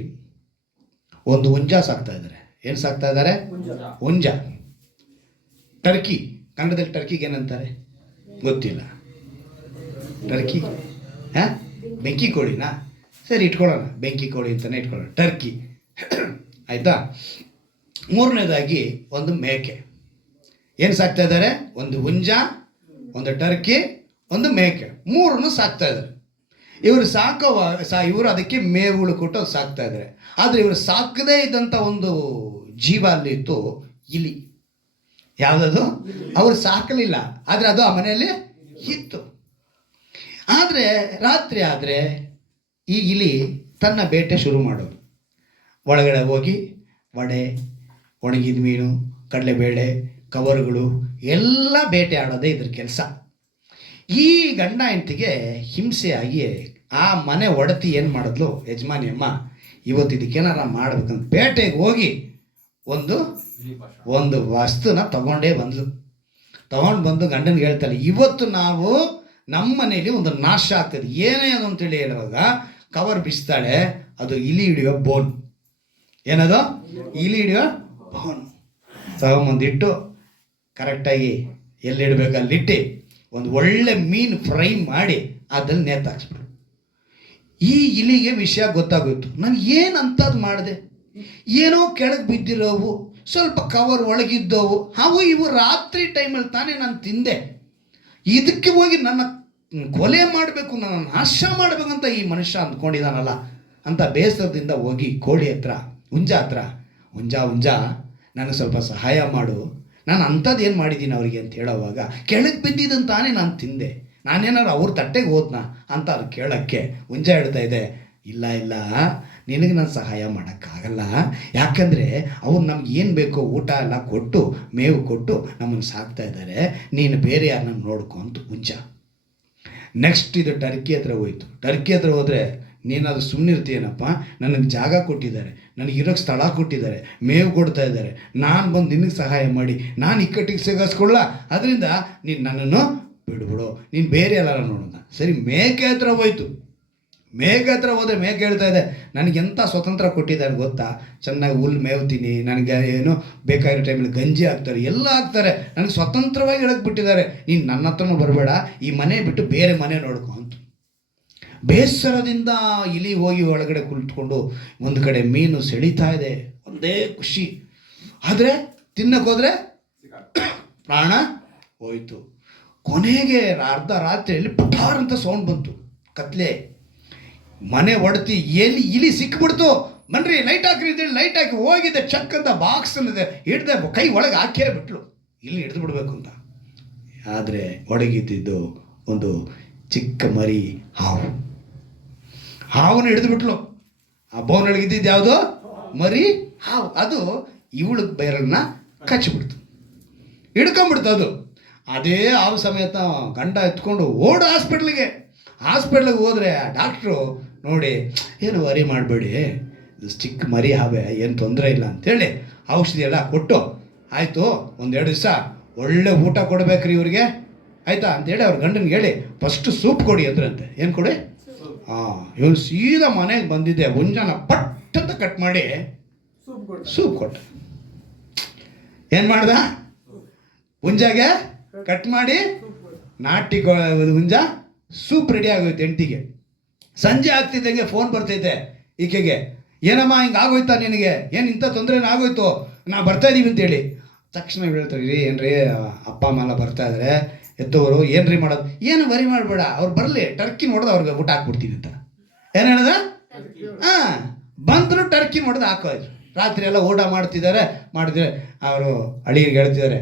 ಒಂದು ಹುಂಜ ಸಾಕ್ತಾ ಇದ್ದಾರೆ. ಏನು ಸಾಕ್ತಾ ಇದ್ದಾರೆ? ಹುಂಜ. ಟರ್ಕಿ. ಕನ್ನಡದಲ್ಲಿ ಟರ್ಕಿಗೆ ಏನಂತಾರೆ ಗೊತ್ತಿಲ್ಲ. ಟರ್ಕಿ ಬೆಂಕಿ ಕೋಳಿನಾ? ಸರಿ ಇಟ್ಕೊಳ್ಳೋಣ, ಬೆಂಕಿ ಕೋಳಿ ಅಂತಲೇ ಇಟ್ಕೊಳ್ಳೋಣ, ಟರ್ಕಿ. ಆಯಿತಾ? 3ನೇದಾಗಿ ಒಂದು ಮೇಕೆ. ಏನು ಸಾಕ್ತಾ ಇದ್ದಾರೆ? ಒಂದು ಹುಂಜ, ಒಂದು ಟರ್ಕಿ, ಒಂದು ಮೇಕೆ, 3 ಸಾಕ್ತಾ ಇದ್ದಾರೆ. ಇವರು ಅದಕ್ಕೆ ಮೇವುಗಳು ಕೊಟ್ಟು ಅದು ಸಾಕ್ತಾ ಇದ್ದಾರೆ. ಆದರೆ ಇವರು ಸಾಕದೇ ಇದ್ದಂಥ ಒಂದು ಜೀವ ಅಲ್ಲಿ ಇತ್ತು, ಇಲಿ. ಯಾವುದದು? ಅವರು ಸಾಕಲಿಲ್ಲ, ಆದರೆ ಅದು ಆ ಮನೆಯಲ್ಲಿ ಇತ್ತು. ಆದರೆ ರಾತ್ರಿ ಆದರೆ ಈ ಇಲಿ ತನ್ನ ಬೇಟೆ ಶುರು ಮಾಡೋದು. ಒಳಗಡೆ ಹೋಗಿ ವಡೆ, ಒಣಗಿದ ಮೀನು, ಕಡಲೆಬೇಳೆ, ಕವರುಗಳು ಎಲ್ಲ ಬೇಟೆ ಆಡೋದೇ ಇದ್ರ ಕೆಲಸ. ಈ ಗಂಡ ಹೆಂಡತಿಗೆ ಹಿಂಸೆಯಾಗಿ ಆ ಮನೆ ಒಡತಿ ಏನು ಮಾಡಿದ್ಲು ಯಜಮಾನಿ ಅಮ್ಮ, ಇವತ್ತು ಇದಕ್ಕೇನಾರ ಮಾಡ್ಬೇಕಂತ ಪೇಟೆಗೆ ಹೋಗಿ ಒಂದು ವಸ್ತುನ ತಗೊಂಡೇ ಬಂದ್ಲು. ತಗೊಂಡು ಬಂದು ಗಂಡನಿಗೆ ಹೇಳ್ತಾಳೆ, ಇವತ್ತು ನಾವು ನಮ್ಮ ಮನೇಲಿ ಒಂದು ನಾಶ ಆಗ್ತದೆ, ಏನೇ ಅದು ಅಂತೇಳಿ ಹೇಳುವಾಗ ಕವರ್ ಬಿಸ್ತಾಳೆ. ಅದು ಇಲಿ ಹಿಡಿಯೋ ಬೋನ್. ಏನದು? ಇಲಿ ಹಿಡಿಯೋ ಬೋನ್ ತಗೊಂಬಂದಿಟ್ಟು ಕರೆಕ್ಟಾಗಿ ಎಲ್ಲಿಡ್ಬೇಕು ಅಲ್ಲಿಟ್ಟು ಒಂದು ಒಳ್ಳೆ ಮೀನು ಫ್ರೈ ಮಾಡಿ ಅದ್ರಲ್ಲಿ ನೇತಾಕ್ಸ್ಬಿಡು. ಈ ಇಲಿಗೆ ವಿಷಯ ಗೊತ್ತಾಗೋಯ್ತು, ನಾನು ಏನು ಅಂಥದ್ದು ಮಾಡಿದೆ, ಏನೋ ಕೆಳಗೆ ಬಿದ್ದಿರೋವು, ಸ್ವಲ್ಪ ಕವರ್ ಒಳಗಿದ್ದವು, ಅವು ಇವು ರಾತ್ರಿ ಟೈಮಲ್ಲಿ ತಾನೇ ನಾನು ತಿಂದೆ, ಇದಕ್ಕೆ ಹೋಗಿ ನನ್ನ ಕೊಲೆ ಮಾಡಬೇಕು, ನನ್ನ ನಾಶ ಮಾಡಬೇಕಂತ ಈ ಮನುಷ್ಯ ಅಂದ್ಕೊಂಡಿದ್ದಾನಲ್ಲ ಅಂತ ಬೇಸರದಿಂದ ಹೋಗಿ ಕೋಳಿ ಹತ್ರ, ಹುಂಜ ಹತ್ರ, ಹುಂಜ ನನಗೆ ಸ್ವಲ್ಪ ಸಹಾಯ ಮಾಡು, ನಾನು ಅಂಥದ್ದು ಏನು ಮಾಡಿದ್ದೀನಿ ಅವರಿಗೆ ಅಂತ ಹೇಳೋವಾಗ, ಕೆಳಗೆ ಬಿದ್ದಿದ್ದಂತಾನೆ ನಾನು ತಿಂದೆ, ನಾನೇನಾದ್ರು ಅವ್ರ ತಟ್ಟೆಗೆ ಹೋದ್ನಾ ಅಂತ ಅದು ಕೇಳೋಕ್ಕೆ ಹುಂಜ ಹೇಳ್ತಾ ಇದೆ, ಇಲ್ಲ ನಿನಗೆ ನಾನು ಸಹಾಯ ಮಾಡೋಕ್ಕಾಗಲ್ಲ, ಯಾಕಂದರೆ ಅವ್ರು ನಮ್ಗೆ ಏನು ಬೇಕೋ ಊಟ ಎಲ್ಲ ಕೊಟ್ಟು ಮೇವು ಕೊಟ್ಟು ನಮ್ಮನ್ನು ಸಾಕ್ತಾ ಇದ್ದಾರೆ, ನೀನು ಬೇರೆ ಯಾರನ್ನ ನೋಡ್ಕೊ ಅಂತ ಹುಂಜ. ನೆಕ್ಸ್ಟ್ ಇದು ಟರ್ಕಿ ಹತ್ರ ಹೋಯ್ತು. ಟರ್ಕಿ ಹತ್ರ ಹೋದರೆ, ನೀನಾದ್ರು ಸುಮ್ಮನಿರ್ತೀಯನಪ್ಪ, ನನಗೆ ಜಾಗ ಕೊಟ್ಟಿದ್ದಾರೆ, ನನಗೆ ಇರೋಕ್ಕೆ ಸ್ಥಳ ಕೊಟ್ಟಿದ್ದಾರೆ, ಮೇವು ಕೊಡ್ತಾ ಇದ್ದಾರೆ, ನಾನು ಬಂದು ನಿನಗೆ ಸಹಾಯ ಮಾಡಿ ನಾನು ಇಕ್ಕಟ್ಟಿಗೆ ಸಿಗಾಸ್ಕೊಳ್ಳ, ಅದರಿಂದ ನೀನು ನನ್ನನ್ನು ಬಿಡ್ಬಿಡು, ನೀನು ಬೇರೆ ಎಲ್ಲಾರ ನೋಡೋಣ. ಸರಿ, ಮೇಕೆ ಹತ್ರ ಹೋಯ್ತು. ಮೇಕೆ ಹತ್ರ ಹೋದರೆ ಮೇಕೆ ಹೇಳ್ತಾ ಇದೆ, ನನಗೆಂಥ ಸ್ವತಂತ್ರ ಕೊಟ್ಟಿದ್ದಾರೆ ಗೊತ್ತಾ, ಚೆನ್ನಾಗಿ ಹುಲ್ಲು ಮೇವ್ತೀನಿ, ನನಗೆ ಏನು ಬೇಕಾಗಿರೋ ಟೈಮಲ್ಲಿ ಗಂಜಿ ಹಾಕ್ತಾರೆ, ಎಲ್ಲ ಹಾಕ್ತಾರೆ, ನನಗೆ ಸ್ವತಂತ್ರವಾಗಿ ಹೇಳಕ್ಕೆ ಬಿಟ್ಟಿದ್ದಾರೆ, ನೀನು ನನ್ನ ಹತ್ರನೂ ಬರಬೇಡ, ಈ ಮನೆ ಬಿಟ್ಟು ಬೇರೆ ಮನೆ ನೋಡ್ಕೊ ಅಂತ. ಬೇಸರದಿಂದ ಇಲಿ ಹೋಗಿ ಒಳಗಡೆ ಕುಳಿತುಕೊಂಡು ಒಂದು ಕಡೆ ಮೀನು ಸೆಳೀತಾ ಇದೆ, ಒಂದೇ ಖುಷಿ. ಆದರೆ ತಿನ್ನಕ್ಕೆ ಹೋದರೆ ಪ್ರಾಣ ಹೋಯಿತು. ಕೊನೆಗೆ ಅರ್ಧ ರಾತ್ರಿಯಲ್ಲಿ ಪಠಾರ್ ಅಂತ ಸೌಂಡ್ ಬಂತು, ಕತ್ಲೆ, ಮನೆ ಒಡತಿ ಇಲಿ ಸಿಕ್ಬಿಡ್ತು. ಬನ್ರಿ ಲೈಟ್ ಹಾಕ್ರಿ ಅಂತೇಳಿ ಲೈಟ್ ಹಾಕಿ ಹೋಗಿದ್ದೆ, ಚಕ್ ಅಂತ ಬಾಕ್ಸ್ ಅನ್ನಿದೆ ಹಿಡ್ದೆ ಕೈ ಒಳಗೆ ಹಾಕೇ ಬಿಟ್ಲು, ಇಲ್ಲಿ ಹಿಡಿದು ಬಿಡಬೇಕು ಅಂತ. ಆದರೆ ಒಳಗಿದ್ದಿದ್ದು ಒಂದು ಚಿಕ್ಕ ಮರಿ ಹಾವನ್ನು ಹಿಡಿದು ಬಿಟ್ಲು. ಆ ಬೋನೊಳಗಿದ್ದಿದ್ದು ಯಾವುದೋ ಮರಿ ಹಾವು, ಅದು ಇವಳು ಬೇರನ್ನ ಕಚ್ಚಿಬಿಡ್ತು, ಹಿಡ್ಕೊಂಡ್ಬಿಡ್ತು. ಅದು ಅದೇ ಹಾವು ಸಮೇತ ಗಂಡ ಎತ್ಕೊಂಡು ಓಡು ಹಾಸ್ಪಿಟ್ಲಿಗೆ ಹೋದರೆ ಡಾಕ್ಟ್ರು ನೋಡಿ, ಏನು ವರಿ ಮಾಡಬೇಡಿ, ಇದು ಚಿಕ್ಕ ಮರಿ ಹಾವೆ, ಏನು ತೊಂದರೆ ಇಲ್ಲ ಅಂಥೇಳಿ ಔಷಧಿ ಎಲ್ಲ ಕೊಟ್ಟು, ಆಯಿತು 1-2 ದಿವಸ ಒಳ್ಳೆ ಊಟ ಕೊಡಬೇಕ್ರಿ ಇವ್ರಿಗೆ, ಆಯಿತಾ ಅಂತೇಳಿ ಅವ್ರ ಗಂಡನಿಗೆ ಹೇಳಿ ಫಸ್ಟು ಸೂಪ್ ಕೊಡಿ ಅಂದ್ರಂತೆ. ಏನು ಕೊಡಿ? ಇವನು ಸೀದಾ ಮನೆಗೆ ಬಂದಿದ್ದೆ, ಹುಂಜನ ಪಟ್ಟಂತ ಕಟ್ ಮಾಡಿ ಸೂಪ್ ಕೊಟ್ಟ. ಏನು ಮಾಡ್ದ? ಹುಂಜಾಗೆ ಕಟ್ ಮಾಡಿ ನಾಟಿ ಹುಂಜ ಸೂಪ್ ರೆಡಿ ಆಗೋಯ್ತು 8ಗೆ. ಸಂಜೆ ಆಗ್ತಿದ್ದಂಗೆ ಫೋನ್ ಬರ್ತೈತೆ ಈಕೆಗೆ, ಏನಮ್ಮ ಹಿಂಗೆ ಆಗೋಯ್ತಾ ನಿನಗೆ, ಏನು ಇಂಥ ತೊಂದರೆನ ಆಗೋಯ್ತು, ನಾ ಬರ್ತಾ ಇದ್ದೀವಿ ಅಂತೇಳಿ. ತಕ್ಷಣ ಹೇಳ್ತಾರೆ, ರೀ ಏನ್ರಿ ಅಪ್ಪ ಅಮ್ಮ ಎಲ್ಲ ಬರ್ತಾ ಇದ್ದಾರೆ, ಎತ್ತವರು ಏನ್ರಿ ಮಾಡೋದು, ಏನು ವರಿ ಮಾಡಬೇಡ, ಅವ್ರು ಬರಲಿ, ಟರ್ಕಿ ನೋಡ್ದು ಅವ್ರಿಗೆ ಊಟ ಹಾಕ್ಬಿಡ್ತೀನಿ ಅಂತ. ಏನು ಹೇಳ್ದ? ಬಂದರು ಟರ್ಕಿ ನೋಡ್ದು ಹಾಕೋದು. ರಾತ್ರಿ ಎಲ್ಲ ಊಟ ಮಾಡಿದ್ರೆ ಅವರು ಅಳಿಯರಿಗೆ ಹೇಳ್ತಿದ್ದಾರೆ,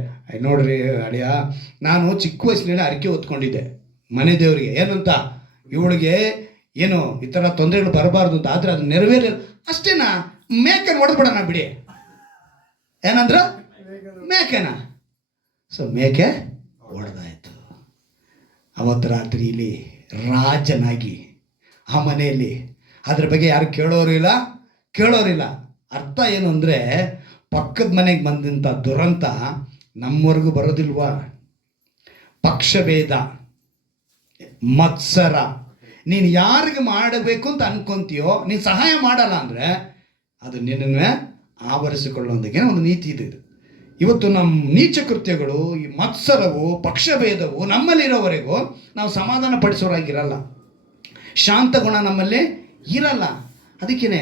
ನೋಡ್ರಿ ಅಳಿಯ, ನಾನು ಚಿಕ್ಕ ವಯಸ್ಸಿನಲ್ಲಿ ಅರಿಕೆ ಹೊತ್ಕೊಂಡಿದ್ದೆ ಮನೆ ದೇವರಿಗೆ, ಏನಂತ, ಇವಳಿಗೆ ಏನು ಈ ಥರ ತೊಂದರೆಗಳು ಬರಬಾರ್ದು ಅಂತ, ಆದರೆ ಅದು ನೆರವೇರಿಲ್ಲ ಅಷ್ಟೇನಾ, ಮೇಕೆನ ಹೊಡೆದ್ಬಿಡೋಣ ಬಿಡಿ. ಏನಂದ್ರ ಮೇಕೆನ? ಸೊ ಮೇಕೆ ಹೊಡೆದಾಯ್ತು. ಅವತ್ತು ರಾತ್ರಿ ಇಲ್ಲಿ ರಾಜನಾಗಿ ಆ ಮನೆಯಲ್ಲಿ ಅದ್ರ ಬಗ್ಗೆ ಯಾರು ಕೇಳೋರಿಲ್ಲ. ಅರ್ಥ ಏನು ಅಂದರೆ, ಪಕ್ಕದ ಮನೆಗೆ ಬಂದಂಥ ದುರಂತ ನಮ್ಮವರೆಗೂ ಬರೋದಿಲ್ವಾ? ಪಕ್ಷಭೇದ, ಮತ್ಸರ, ನೀನು ಯಾರಿಗೆ ಮಾಡಬೇಕು ಅಂತ ಅನ್ಕೊಂತೀಯೋ, ನೀನು ಸಹಾಯ ಮಾಡಲ್ಲ ಅಂದರೆ ಅದು ನಿನ್ನನ್ನೇ ಆವರಿಸಿಕೊಳ್ಳೋದಕ್ಕೆ ಒಂದು ನೀತಿ ಇದೆ. ಇವತ್ತು ನಮ್ಮ ನೀಚ ಕೃತ್ಯಗಳು, ಈ ಮತ್ಸರವು, ಪಕ್ಷಭೇದವು ನಮ್ಮಲ್ಲಿರೋವರೆಗೂ ನಾವು ಸಮಾಧಾನ ಪಡಿಸೋರಾಗಿರಲ್ಲ, ಶಾಂತ ಗುಣ ನಮ್ಮಲ್ಲಿ ಇರಲ್ಲ. ಅದಕ್ಕೇ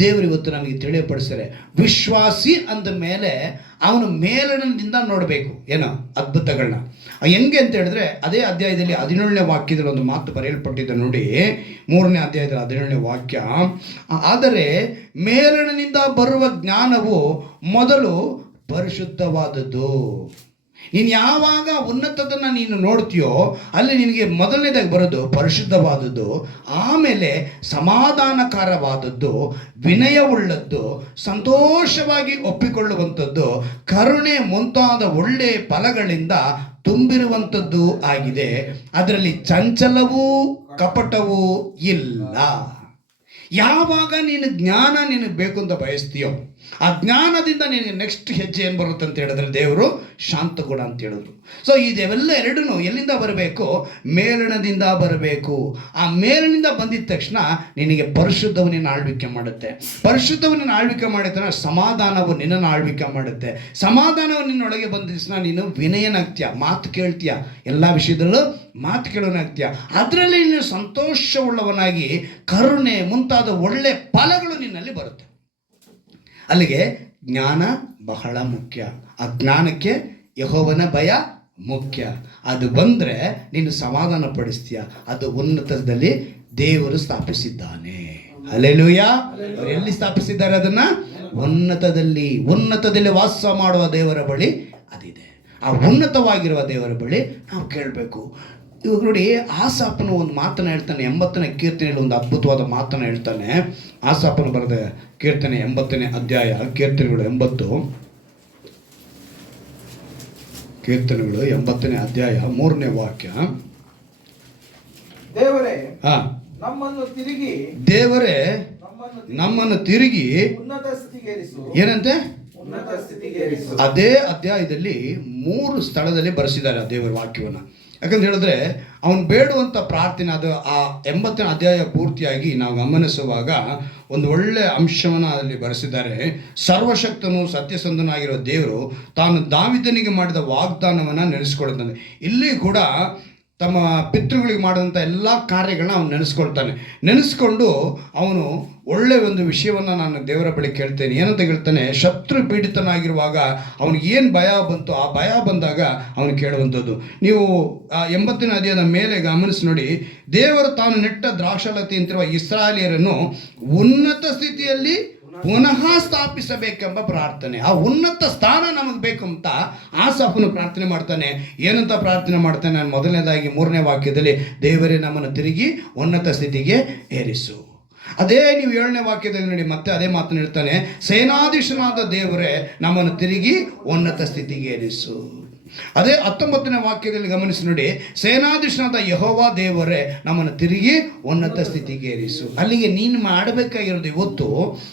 ದೇವರು ಇವತ್ತು ನಮಗೆ ತಿಳಿಯಪಡಿಸ್ತಾರೆ, ವಿಶ್ವಾಸಿ ಅಂದ ಮೇಲೆ ಅವನು ಮೇಲಣದಿಂದ ನೋಡಬೇಕು ಏನೋ ಅದ್ಭುತಗಳನ್ನ. ಹೆಂಗೆ ಅಂತ ಹೇಳಿದ್ರೆ, ಅದೇ ಅಧ್ಯಾಯದಲ್ಲಿ 17ನೇ ವಾಕ್ಯದಲ್ಲಿ ಒಂದು ಮಾತು ಬರೆಯಲ್ಪಟ್ಟಿದೆ ನೋಡಿ, 3ನೇ ಅಧ್ಯಾಯದಲ್ಲಿ 17ನೇ ವಾಕ್ಯ, ಆದರೆ ಮೇಲಣನಿಂದ ಬರುವ ಜ್ಞಾನವು ಮೊದಲು ಪರಿಶುದ್ಧವಾದದ್ದು. ನೀನು ಯಾವಾಗ ಉನ್ನತದನ್ನು ನೀನು ನೋಡ್ತೀಯೋ ಅಲ್ಲಿ ನಿನಗೆ ಮೊದಲನೇದಾಗಿ ಬರೋದು ಪರಿಶುದ್ಧವಾದದ್ದು, ಆಮೇಲೆ ಸಮಾಧಾನಕರವಾದದ್ದು, ವಿನಯವುಳ್ಳದ್ದು, ಸಂತೋಷವಾಗಿ ಒಪ್ಪಿಕೊಳ್ಳುವಂಥದ್ದು, ಕರುಣೆ ಮುಂತಾದ ಒಳ್ಳೆಯ ಫಲಗಳಿಂದ ತುಂಬಿರುವಂಥದ್ದು ಆಗಿದೆ. ಅದರಲ್ಲಿ ಚಂಚಲವೂ ಕಪಟವೂ ಇಲ್ಲ. ಯಾವಾಗ ನೀನು ಜ್ಞಾನ ನಿನಗೆ ಬೇಕು ಅಂತ ಬಯಸ್ತೀಯೋ ಆ ಜ್ಞಾನದಿಂದ ನಿನಗೆ ನೆಕ್ಸ್ಟ್ ಹೆಜ್ಜೆ ಏನು ಬರುತ್ತೆ ಅಂತ ಹೇಳಿದ್ರೆ ದೇವರು ಶಾಂತಗುಣ ಅಂತ ಹೇಳಿದ್ರು. ಸೊ ಇದೆಲ್ಲ ಎರಡೂ ಎಲ್ಲಿಂದ ಬರಬೇಕು? ಮೇಲಣದಿಂದ ಬರಬೇಕು. ಆ ಮೇಲಿನಿಂದ ಬಂದಿದ ತಕ್ಷಣ ನಿನಗೆ ಪರಿಶುದ್ಧವು ನಿನ್ನ ಆಳ್ವಿಕೆ ಮಾಡುತ್ತೆ. ಪರಿಶುದ್ಧವು ನಿನ್ನ ಆಳ್ವಿಕೆ ಮಾಡಿದ ಸಮಾಧಾನವು ನಿನ್ನನ್ನು ಆಳ್ವಿಕೆ ಮಾಡುತ್ತೆ. ಸಮಾಧಾನವು ನಿನ್ನೊಳಗೆ ಬಂದ ತಕ್ಷಣ ನೀನು ವಿನಯನಾಗ್ತೀಯ, ಮಾತು ಕೇಳ್ತೀಯ, ಎಲ್ಲ ವಿಷಯದಲ್ಲೂ ಮಾತು ಕೇಳೋನಾಗ್ತೀಯ. ಅದರಲ್ಲಿ ನೀನು ಸಂತೋಷವುಳ್ಳವನಾಗಿ ಕರುಣೆ ಮುಂತಾದ ಒಳ್ಳೆ ಫಲಗಳು ನಿನ್ನಲ್ಲಿ ಬರುತ್ತೆ. ಅಲ್ಲಿಗೆ ಜ್ಞಾನ ಬಹಳ ಮುಖ್ಯ. ಆ ಜ್ಞಾನಕ್ಕೆ ಯೆಹೋವನ ಭಯ ಮುಖ್ಯ. ಅದು ಬಂದರೆ ನೀನು ಸಮಾಧಾನ ಪಡಿಸ್ತೀಯ. ಅದು ಉನ್ನತದಲ್ಲಿ ದೇವರು ಸ್ಥಾಪಿಸಿದ್ದಾನೆ. ಹಲ್ಲೆಲೂಯಾ. ಅವರು ಎಲ್ಲಿ ಸ್ಥಾಪಿಸಿದ್ದಾರೆ? ಅದನ್ನು ಉನ್ನತದಲ್ಲಿ. ಉನ್ನತದಲ್ಲಿ ವಾಸ ಮಾಡುವ ದೇವರ ಬಳಿ ಅದಿದೆ. ಆ ಉನ್ನತವಾಗಿರುವ ದೇವರ ಬಳಿ ನಾವು ಕೇಳಬೇಕು. ಇವಾಗ ನೋಡಿ, ಆಸಾಪನು ಒಂದು ಮಾತನ್ನು ಹೇಳ್ತಾನೆ. 80ನೇ ಕೀರ್ತನೆಯಲ್ಲಿ ಒಂದು ಅದ್ಭುತವಾದ ಮಾತನ್ನು ಹೇಳ್ತಾನೆ. ಆಸಾಪನು ಬರೆದ ಕೀರ್ತನೆ 80ನೇ ಅಧ್ಯಾಯ, ಕೀರ್ತನೆಗಳು 80ನೇ ಅಧ್ಯಾಯ 3ನೇ ವಾಕ್ಯ. ದೇವರೇ ನಮ್ಮನ್ನು ತಿರುಗಿ ಉನ್ನತ ಸ್ಥಿತಿಗೇರಿಸು. ಏನಂತೆ? ಅದೇ ಅಧ್ಯಾಯದಲ್ಲಿ 3 ಸ್ಥಳದಲ್ಲಿ ಬರೆಸಿದ್ದಾರೆ ಆ ದೇವರ ವಾಕ್ಯವನ್ನು. ಯಾಕಂತ ಹೇಳಿದ್ರೆ ಅವನು ಬೇಡುವಂಥ ಪ್ರಾರ್ಥನೆ ಅದು ಆ 80ನೇ ಅಧ್ಯಾಯ ಪೂರ್ತಿಯಾಗಿ ನಾವು ಗಮನಿಸುವಾಗ ಒಂದು ಒಳ್ಳೆಯ ಅಂಶವನ್ನು ಅಲ್ಲಿ ಬರೆಸಿದ್ದಾರೆ. ಸರ್ವಶಕ್ತನು ಸತ್ಯಸಂಧನಾಗಿರೋ ದೇವರು ತಾನು ದಾವೀದನಿಗೆ ಮಾಡಿದ ವಾಗ್ದಾನವನ್ನು ನೆನೆಸ್ಕೊಳ್ತಾನೆ. ಇಲ್ಲಿ ಕೂಡ ತಮ್ಮ ಪಿತೃಗಳಿಗೆ ಮಾಡಿದಂಥ ಎಲ್ಲ ಕಾರ್ಯಗಳನ್ನ ಅವನು ನೆನೆಸ್ಕೊಂಡು ಅವನು ಒಳ್ಳೆಯ ಒಂದು ವಿಷಯವನ್ನು ನಾನು ದೇವರ ಬಳಿ ಕೇಳ್ತೇನೆ. ಏನಂತ ಹೇಳ್ತಾನೆ? ಶತ್ರು ಪೀಡಿತನಾಗಿರುವಾಗ ಅವನಿಗೆ ಏನು ಭಯ ಬಂತು, ಆ ಭಯ ಬಂದಾಗ ಅವನು ಕೇಳುವಂಥದ್ದು. ನೀವು ಆ 80ನೇ ಅಧ್ಯಾಯದ ಮೇಲೆ ಗಮನಿಸಿ ನೋಡಿ. ದೇವರು ತಾನು ನೆಟ್ಟ ದ್ರಾಕ್ಷಾಲತೆ ಅಂತಿರುವ ಇಸ್ರಾಯೇಲಿಯರನ್ನು ಉನ್ನತ ಸ್ಥಿತಿಯಲ್ಲಿ ಪುನಃ ಸ್ಥಾಪಿಸಬೇಕೆಂಬ ಪ್ರಾರ್ಥನೆ. ಆ ಉನ್ನತ ಸ್ಥಾನ ನಮಗೆ ಬೇಕಂತ ಆಸಾಫನು ಪ್ರಾರ್ಥನೆ ಮಾಡ್ತಾನೆ. ಏನಂತ ಪ್ರಾರ್ಥನೆ ಮಾಡ್ತಾನೆ? ನಾನು ಮೊದಲನೇದಾಗಿ 3ನೇ ವಾಕ್ಯದಲ್ಲಿ ದೇವರೇ ನಮ್ಮನ್ನು ತಿರುಗಿ ಉನ್ನತ ಸ್ಥಿತಿಗೆ ಏರಿಸು. ಅದೇ ನೀವು 7ನೇ ವಾಕ್ಯದಲ್ಲಿ ನೋಡಿ, ಮತ್ತೆ ಅದೇ ಮಾತನ್ನು ಹೇಳ್ತಾನೆ. ಸೇನಾಧೀಶನಾದ ದೇವರೇ ನಮ್ಮನ್ನು ತಿರುಗಿ ಉನ್ನತ ಸ್ಥಿತಿಗೆ ಏರಿಸು. ಅದೇ 19ನೇ ವಾಕ್ಯದಲ್ಲಿ ಗಮನಿಸಿ ನೋಡಿ. ಸೇನಾಧೀಶನಾದ ಯೆಹೋವ ದೇವರೇ ನಮ್ಮನ್ನು ತಿರುಗಿ ಉನ್ನತ ಸ್ಥಿತಿಗೆ ಏರಿಸು. ಅಲ್ಲಿಗೆ ನೀನು ಮಾಡಬೇಕಾಗಿರೋದು ಇವತ್ತು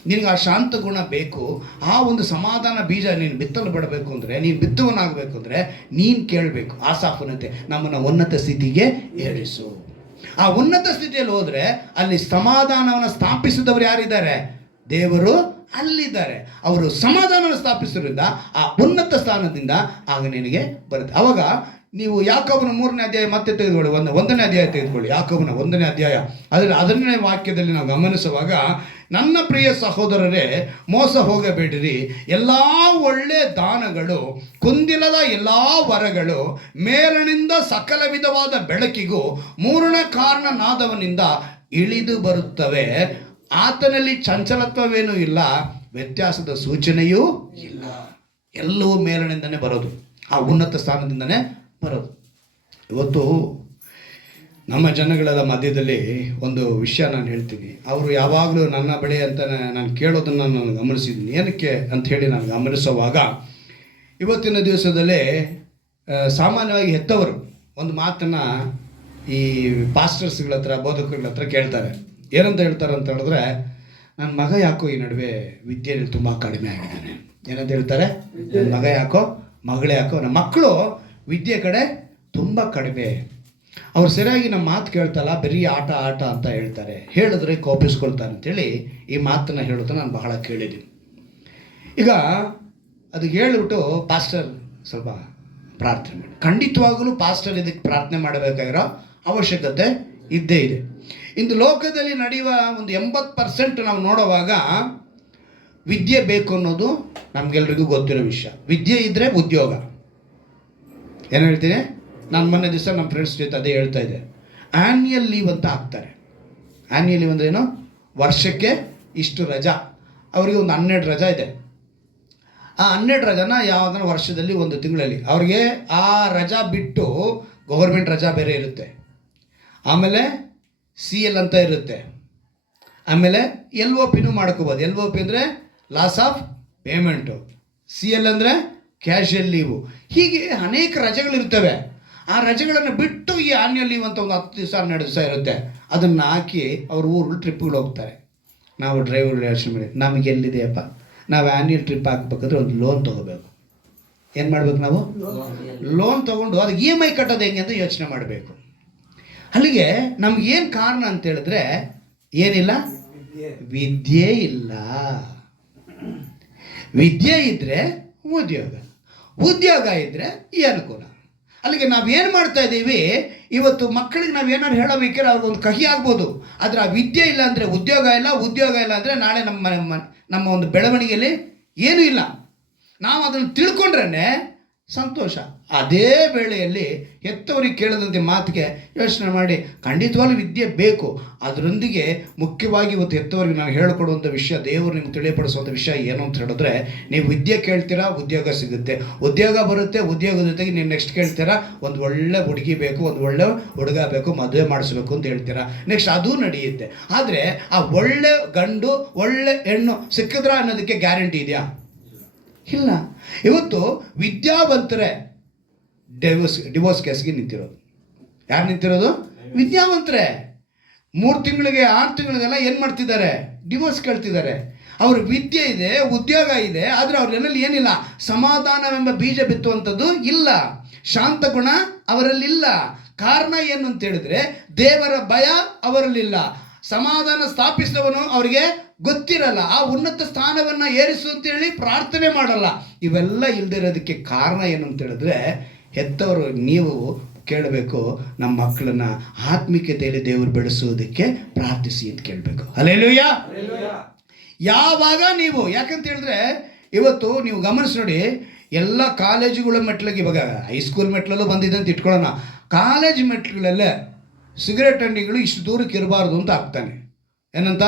ನಿನಗೆ ಆ ಶಾಂತ ಗುಣ ಬೇಕು. ಆ ಒಂದು ಸಮಾಧಾನ ಬೀಜ ನೀನು ಬಿತ್ತಲು ಬಿಡಬೇಕು ಅಂದರೆ, ನೀನು ಬಿತ್ತುವನಾಗಬೇಕು ಅಂದರೆ ನೀನು ಕೇಳಬೇಕು ಆಸಾಫನಂತೆ, ನಮ್ಮನ್ನು ಉನ್ನತ ಸ್ಥಿತಿಗೆ ಏರಿಸು. ಆ ಉನ್ನತ ಸ್ಥಿತಿಯಲ್ಲಿ ಹೋದರೆ ಅಲ್ಲಿ ಸಮಾಧಾನವನ್ನು ಸ್ಥಾಪಿಸಿದವರು ಯಾರಿದ್ದಾರೆ? ದೇವರು ಅಲ್ಲಿದ್ದಾರೆ. ಅವರು ಸಮಾಧಾನವನ್ನು ಸ್ಥಾಪಿಸೋದ್ರಿಂದ ಆ ಉನ್ನತ ಸ್ಥಾನದಿಂದ ಆಗ ನಿನಗೆ ಬರುತ್ತೆ. ಅವಾಗ ನೀವು ಯಾಕೋಬನ 3ನೇ ಅಧ್ಯಾಯ ಮತ್ತೆ ತೆಗೆದುಕೊಳ್ಳಿ, 1ನೇ ಅಧ್ಯಾಯ ತೆಗೆದುಕೊಳ್ಳಿ. ಯಾಕೋಬನ 1ನೇ ಅಧ್ಯಾಯ ಅದರಲ್ಲಿ 10ನೇ ವಾಕ್ಯದಲ್ಲಿ ನಾವು ಗಮನಿಸುವಾಗ, ನನ್ನ ಪ್ರಿಯ ಸಹೋದರರೇ, ಮೋಸ ಹೋಗಬೇಡಿರಿ. ಎಲ್ಲ ಒಳ್ಳೆ ದಾನಗಳು, ಕುಂದಿಲ್ಲದ ಎಲ್ಲ ವರಗಳು, ಮೇಲನಿಂದ ಸಕಲ ವಿಧವಾದ ಬೆಳಕಿಗೂ ಮೂರನೇ ಕಾರಣನಾದವನಿಂದ ಇಳಿದು ಬರುತ್ತವೆ. ಆತನಲ್ಲಿ ಚಂಚಲತ್ವವೇನೂ ಇಲ್ಲ, ವ್ಯತ್ಯಾಸದ ಸೂಚನೆಯೂ ಇಲ್ಲ. ಎಲ್ಲವೂ ಮೇಲನಿಂದನೇ ಬರೋದು, ಆ ಉನ್ನತ ಸ್ಥಾನದಿಂದನೇ ಬರೋದು. ಇವತ್ತು ನಮ್ಮ ಜನಗಳೆಲ್ಲ ಮಧ್ಯದಲ್ಲಿ ಒಂದು ವಿಷಯ ನಾನು ಹೇಳ್ತೀನಿ. ಅವರು ಯಾವಾಗಲೂ ನನ್ನ ಬಳಿ ಅಂತ ನಾನು ಕೇಳೋದನ್ನು ನಾನು ಗಮನಿಸಿದ್ದೀನಿ. ಏನಕ್ಕೆ ಅಂಥೇಳಿ ನಾನು ಗಮನಿಸುವಾಗ, ಇವತ್ತಿನ ದಿವಸದಲ್ಲೇ ಸಾಮಾನ್ಯವಾಗಿ ಹೆತ್ತವರು ಒಂದು ಮಾತನ್ನು ಈ ಪಾಸ್ಟರ್ಸ್ಗಳ ಹತ್ರ, ಬೋಧಕರುಗಳ ಹತ್ರ ಕೇಳ್ತಾರೆ. ಏನಂತ ಹೇಳ್ತಾರೆ ಅಂತ ಹೇಳಿದ್ರೆ, ನನ್ನ ಮಗ ಯಾಕೋ ಈ ನಡುವೆ ವಿದ್ಯೆಯಲ್ಲಿ ತುಂಬ ಕಡಿಮೆ ಆಗಿದ್ದಾನೆ. ಏನಂತ ಹೇಳ್ತಾರೆ? ನನ್ನ ಮಗ ಯಾಕೋ, ಮಗಳೇ ಯಾಕೋ, ನಮ್ಮ ಮಕ್ಕಳು ವಿದ್ಯೆ ಕಡೆ ತುಂಬ ಕಡಿಮೆ. ಅವ್ರು ಸರಿಯಾಗಿ ನಮ್ಮ ಮಾತು ಕೇಳ್ತಲ್ಲ, ಬರೀ ಆಟ ಅಂತ ಹೇಳ್ತಾರೆ, ಹೇಳಿದ್ರೆ ಕೋಪಿಸ್ಕೊಳ್ತಾರೆ ಅಂತೇಳಿ ಈ ಮಾತನ್ನು ಹೇಳೋದು ನಾನು ಬಹಳ ಕೇಳಿದ್ದೀನಿ. ಈಗ ಅದು ಹೇಳಿಬಿಟ್ಟು ಪಾಸ್ಟರ್ ಸ್ವಲ್ಪ ಪ್ರಾರ್ಥನೆ ಮಾಡಿ. ಖಂಡಿತವಾಗಲೂ ಪಾಸ್ಟರ್ ಇದಕ್ಕೆ ಪ್ರಾರ್ಥನೆ ಮಾಡಬೇಕಾಗಿರೋ ಅವಶ್ಯಕತೆ ಇದ್ದೇ ಇದೆ. ಇಂದು ಲೋಕದಲ್ಲಿ ನಡೆಯುವ ಒಂದು 80% ನಾವು ನೋಡುವಾಗ ವಿದ್ಯೆ ಬೇಕು ಅನ್ನೋದು ನಮಗೆಲ್ರಿಗೂ ಗೊತ್ತಿರೋ ವಿಷಯ. ವಿದ್ಯೆ ಇದ್ದರೆ ಉದ್ಯೋಗ. ಏನು ಹೇಳ್ತೀನಿ? ನಾನು ಮೊನ್ನೆ ದಿವಸ ನಮ್ಮ ಫ್ರೆಂಡ್ಸ್ ಜೊತೆ ಅದೇ ಹೇಳ್ತಾ ಇದ್ದೆ. ಆ್ಯನ್ಯಲ್ ಲೀವ್ ಅಂತ ಹಾಕ್ತಾರೆ. ಆ್ಯನ್ಯಲ್ ಲೀವ್ ಅಂದರೆ ಏನು? ವರ್ಷಕ್ಕೆ ಇಷ್ಟು ರಜಾ. ಅವರಿಗೆ ಒಂದು 12 ರಜಾ ಇದೆ. ಆ 12 ರಜಾನ ಯಾವುದನ್ನ ವರ್ಷದಲ್ಲಿ ಒಂದು ತಿಂಗಳಲ್ಲಿ ಅವ್ರಿಗೆ ಆ ರಜಾ ಬಿಟ್ಟು ಗೌರ್ಮೆಂಟ್ ರಜಾ ಬೇರೆ ಇರುತ್ತೆ, ಆಮೇಲೆ CL ಅಂತ ಇರುತ್ತೆ, ಆಮೇಲೆ LOPನೂ ಮಾಡ್ಕೋಬೋದು. LOP ಅಂದರೆ ಲಾಸ್ ಆಫ್ ಪೇಮೆಂಟು, CL ಅಂದರೆ ಕ್ಯಾಶುಯಲ್ ಲೀವು. ಹೀಗೆ ಅನೇಕ ರಜೆಗಳಿರ್ತವೆ. ಆ ರಜೆಗಳನ್ನು ಬಿಟ್ಟು ಈ ಆನ್ಯಲ್ ಲೀವ್ ಅಂತ ಒಂದು 10 ದಿವಸ 12 ದಿವಸ ಇರುತ್ತೆ, ಅದನ್ನು ಹಾಕಿ ಅವ್ರ ಊರು ಟ್ರಿಪ್ಗಳು ಹೋಗ್ತಾರೆ. ನಾವು ಡ್ರೈವರ್ ಯೋಚನೆ ಮಾಡಿ, ನಮಗೆ ಎಲ್ಲಿದೆಯಪ್ಪ, ನಾವು ಆ್ಯನ್ಯಲ್ ಟ್ರಿಪ್ ಹಾಕ್ಬೇಕಾದ್ರೆ ಒಂದು ಲೋನ್ ತೊಗೋಬೇಕು. ಏನು ಮಾಡ್ಬೇಕು, ನಾವು ಲೋನ್ ತೊಗೊಂಡು ಅದಕ್ಕೆ EMI ಕಟ್ಟೋದು ಹೆಂಗೆ ಅಂತ ಯೋಚನೆ ಮಾಡಬೇಕು. ಅಲ್ಲಿಗೆ ನಮಗೇನು ಕಾರಣ ಅಂತ ಹೇಳಿದ್ರೆ ಏನಿಲ್ಲ, ವಿದ್ಯೆ ಇಲ್ಲ. ವಿದ್ಯೆ ಇದ್ದರೆ ಉದ್ಯೋಗ, ಉದ್ಯೋಗ ಇದ್ದರೆ ಈ ಅನುಕೂಲ. ಅಲ್ಲಿಗೆ ನಾವೇನು ಮಾಡ್ತಾ ಇದ್ದೀವಿ ಇವತ್ತು, ಮಕ್ಕಳಿಗೆ ನಾವು ಏನಾದ್ರು ಹೇಳಬೇಕಾದ್ರೆ ಅವ್ರಿಗೊಂದು ಕಹಿ ಆಗ್ಬೋದು, ಆದರೆ ಆ ವಿದ್ಯೆ ಇಲ್ಲ ಅಂದರೆ ಉದ್ಯೋಗ ಇಲ್ಲ, ಉದ್ಯೋಗ ಇಲ್ಲ ಅಂದರೆ ನಾಳೆ ನಮ್ಮ ಒಂದು ಬೆಳವಣಿಗೆಯಲ್ಲಿ ಏನೂ ಇಲ್ಲ. ನಾವು ಅದನ್ನು ತಿಳ್ಕೊಂಡ್ರೆ ಸಂತೋಷ. ಅದೇ ವೇಳೆಯಲ್ಲಿ ಹೆತ್ತವರಿಗೆ ಕೇಳದಂತೆ ಮಾತಿಗೆ ಯೋಚನೆ ಮಾಡಿ, ಖಂಡಿತವಾಗ್ಲೂ ವಿದ್ಯೆ ಬೇಕು. ಅದರೊಂದಿಗೆ ಮುಖ್ಯವಾಗಿ ಇವತ್ತು ಹೆತ್ತವರಿಗೆ ನಾನು ಹೇಳಿಕೊಡುವಂಥ ವಿಷಯ, ದೇವರು ನಿಮ್ಗೆ ತಿಳಿಯಪಡಿಸುವಂಥ ವಿಷಯ ಏನು ಅಂತ ಹೇಳಿದ್ರೆ, ನೀವು ವಿದ್ಯೆ ಕೇಳ್ತೀರಾ, ಉದ್ಯೋಗ ಸಿಗುತ್ತೆ, ಉದ್ಯೋಗ ಬರುತ್ತೆ, ಉದ್ಯೋಗದ ಜೊತೆಗೆ ನೀವು ನೆಕ್ಸ್ಟ್ ಕೇಳ್ತೀರಾ ಒಂದು ಒಳ್ಳೆ ಹುಡುಗಿ ಬೇಕು, ಒಂದು ಒಳ್ಳೆ ಹುಡುಗ ಬೇಕು, ಮದುವೆ ಮಾಡಿಸ್ಬೇಕು ಅಂತ ಹೇಳ್ತೀರಾ. ನೆಕ್ಸ್ಟ್ ಅದು ನಡೆಯುತ್ತೆ. ಆದರೆ ಆ ಒಳ್ಳೆ ಗಂಡು ಒಳ್ಳೆ ಹೆಣ್ಣು ಸಿಕ್ಕಿದ್ರಾ ಅನ್ನೋದಕ್ಕೆ ಗ್ಯಾರಂಟಿ ಇದೆಯಾ? ಇಲ್ಲ. ಇವತ್ತು ವಿದ್ಯಾವಂತರೇ ಡಿವೋರ್ಸ್ ಕೇಸ್ಗೆ ನಿಂತಿರೋದು. ಯಾರು ನಿಂತಿರೋದು? ವಿದ್ಯಾವಂತರೇ. 3 ತಿಂಗಳಿಗೆ 6 ತಿಂಗಳಿಗೆಲ್ಲ ಏನು ಮಾಡ್ತಿದ್ದಾರೆ? ಡಿವೋರ್ಸ್ ಕೇಳ್ತಿದ್ದಾರೆ. ಅವ್ರ ವಿದ್ಯೆ ಇದೆ, ಉದ್ಯೋಗ ಇದೆ, ಆದರೆ ಅವ್ರಲ್ಲಿ ಏನಿಲ್ಲ, ಸಮಾಧಾನವೆಂಬ ಬೀಜ ಬಿತ್ತುವಂಥದ್ದು ಇಲ್ಲ, ಶಾಂತ ಗುಣ ಅವರಲ್ಲಿಲ್ಲ. ಕಾರಣ ಏನು ಅಂತ ಹೇಳಿದ್ರೆ, ದೇವರ ಭಯ ಅವರಲ್ಲಿಲ್ಲ, ಸಮಾಧಾನ ಸ್ಥಾಪಿಸಿದವನು ಅವರಿಗೆ ಗೊತ್ತಿರಲ್ಲ, ಆ ಉನ್ನತ ಸ್ಥಾನವನ್ನು ಏರಿಸು ಅಂತೇಳಿ ಪ್ರಾರ್ಥನೆ ಮಾಡಲ್ಲ. ಇವೆಲ್ಲ ಇಲ್ದಿರೋದಕ್ಕೆ ಕಾರಣ ಏನು ಅಂತ ಹೇಳಿದ್ರೆ, ಹೆತ್ತವರು ನೀವು ಕೇಳಬೇಕು, ನಮ್ಮ ಮಕ್ಕಳನ್ನ ಆತ್ಮಿಕತೆಯಲ್ಲಿ ದೇವರು ಬೆಳೆಸುವುದಕ್ಕೆ ಪ್ರಾರ್ಥಿಸಿ ಅಂತ ಕೇಳಬೇಕು. ಹಲ್ಲೆಲೂಯಾ. ಯಾವಾಗ ನೀವು, ಯಾಕಂತ ಹೇಳಿದ್ರೆ ಇವತ್ತು ನೀವು ಗಮನಿಸಿ ನೋಡಿ, ಎಲ್ಲ ಕಾಲೇಜುಗಳ ಮೆಟ್ಲಿಗೆ, ಇವಾಗ ಹೈಸ್ಕೂಲ್ ಮೆಟ್ಲಲ್ಲೂ ಬಂದಿದೆ ಅಂತ ಇಟ್ಕೊಳ್ಳೋಣ, ಕಾಲೇಜ್ ಮೆಟ್ಲುಗಳಲ್ಲೇ ಸಿಗರೇಟ್ ಅಂಗಡಿಗಳು ಇಷ್ಟು ದೂರಕ್ಕೆ ಇರಬಾರ್ದು ಅಂತ ಆಗ್ತಾನೆ. ಏನಂತ?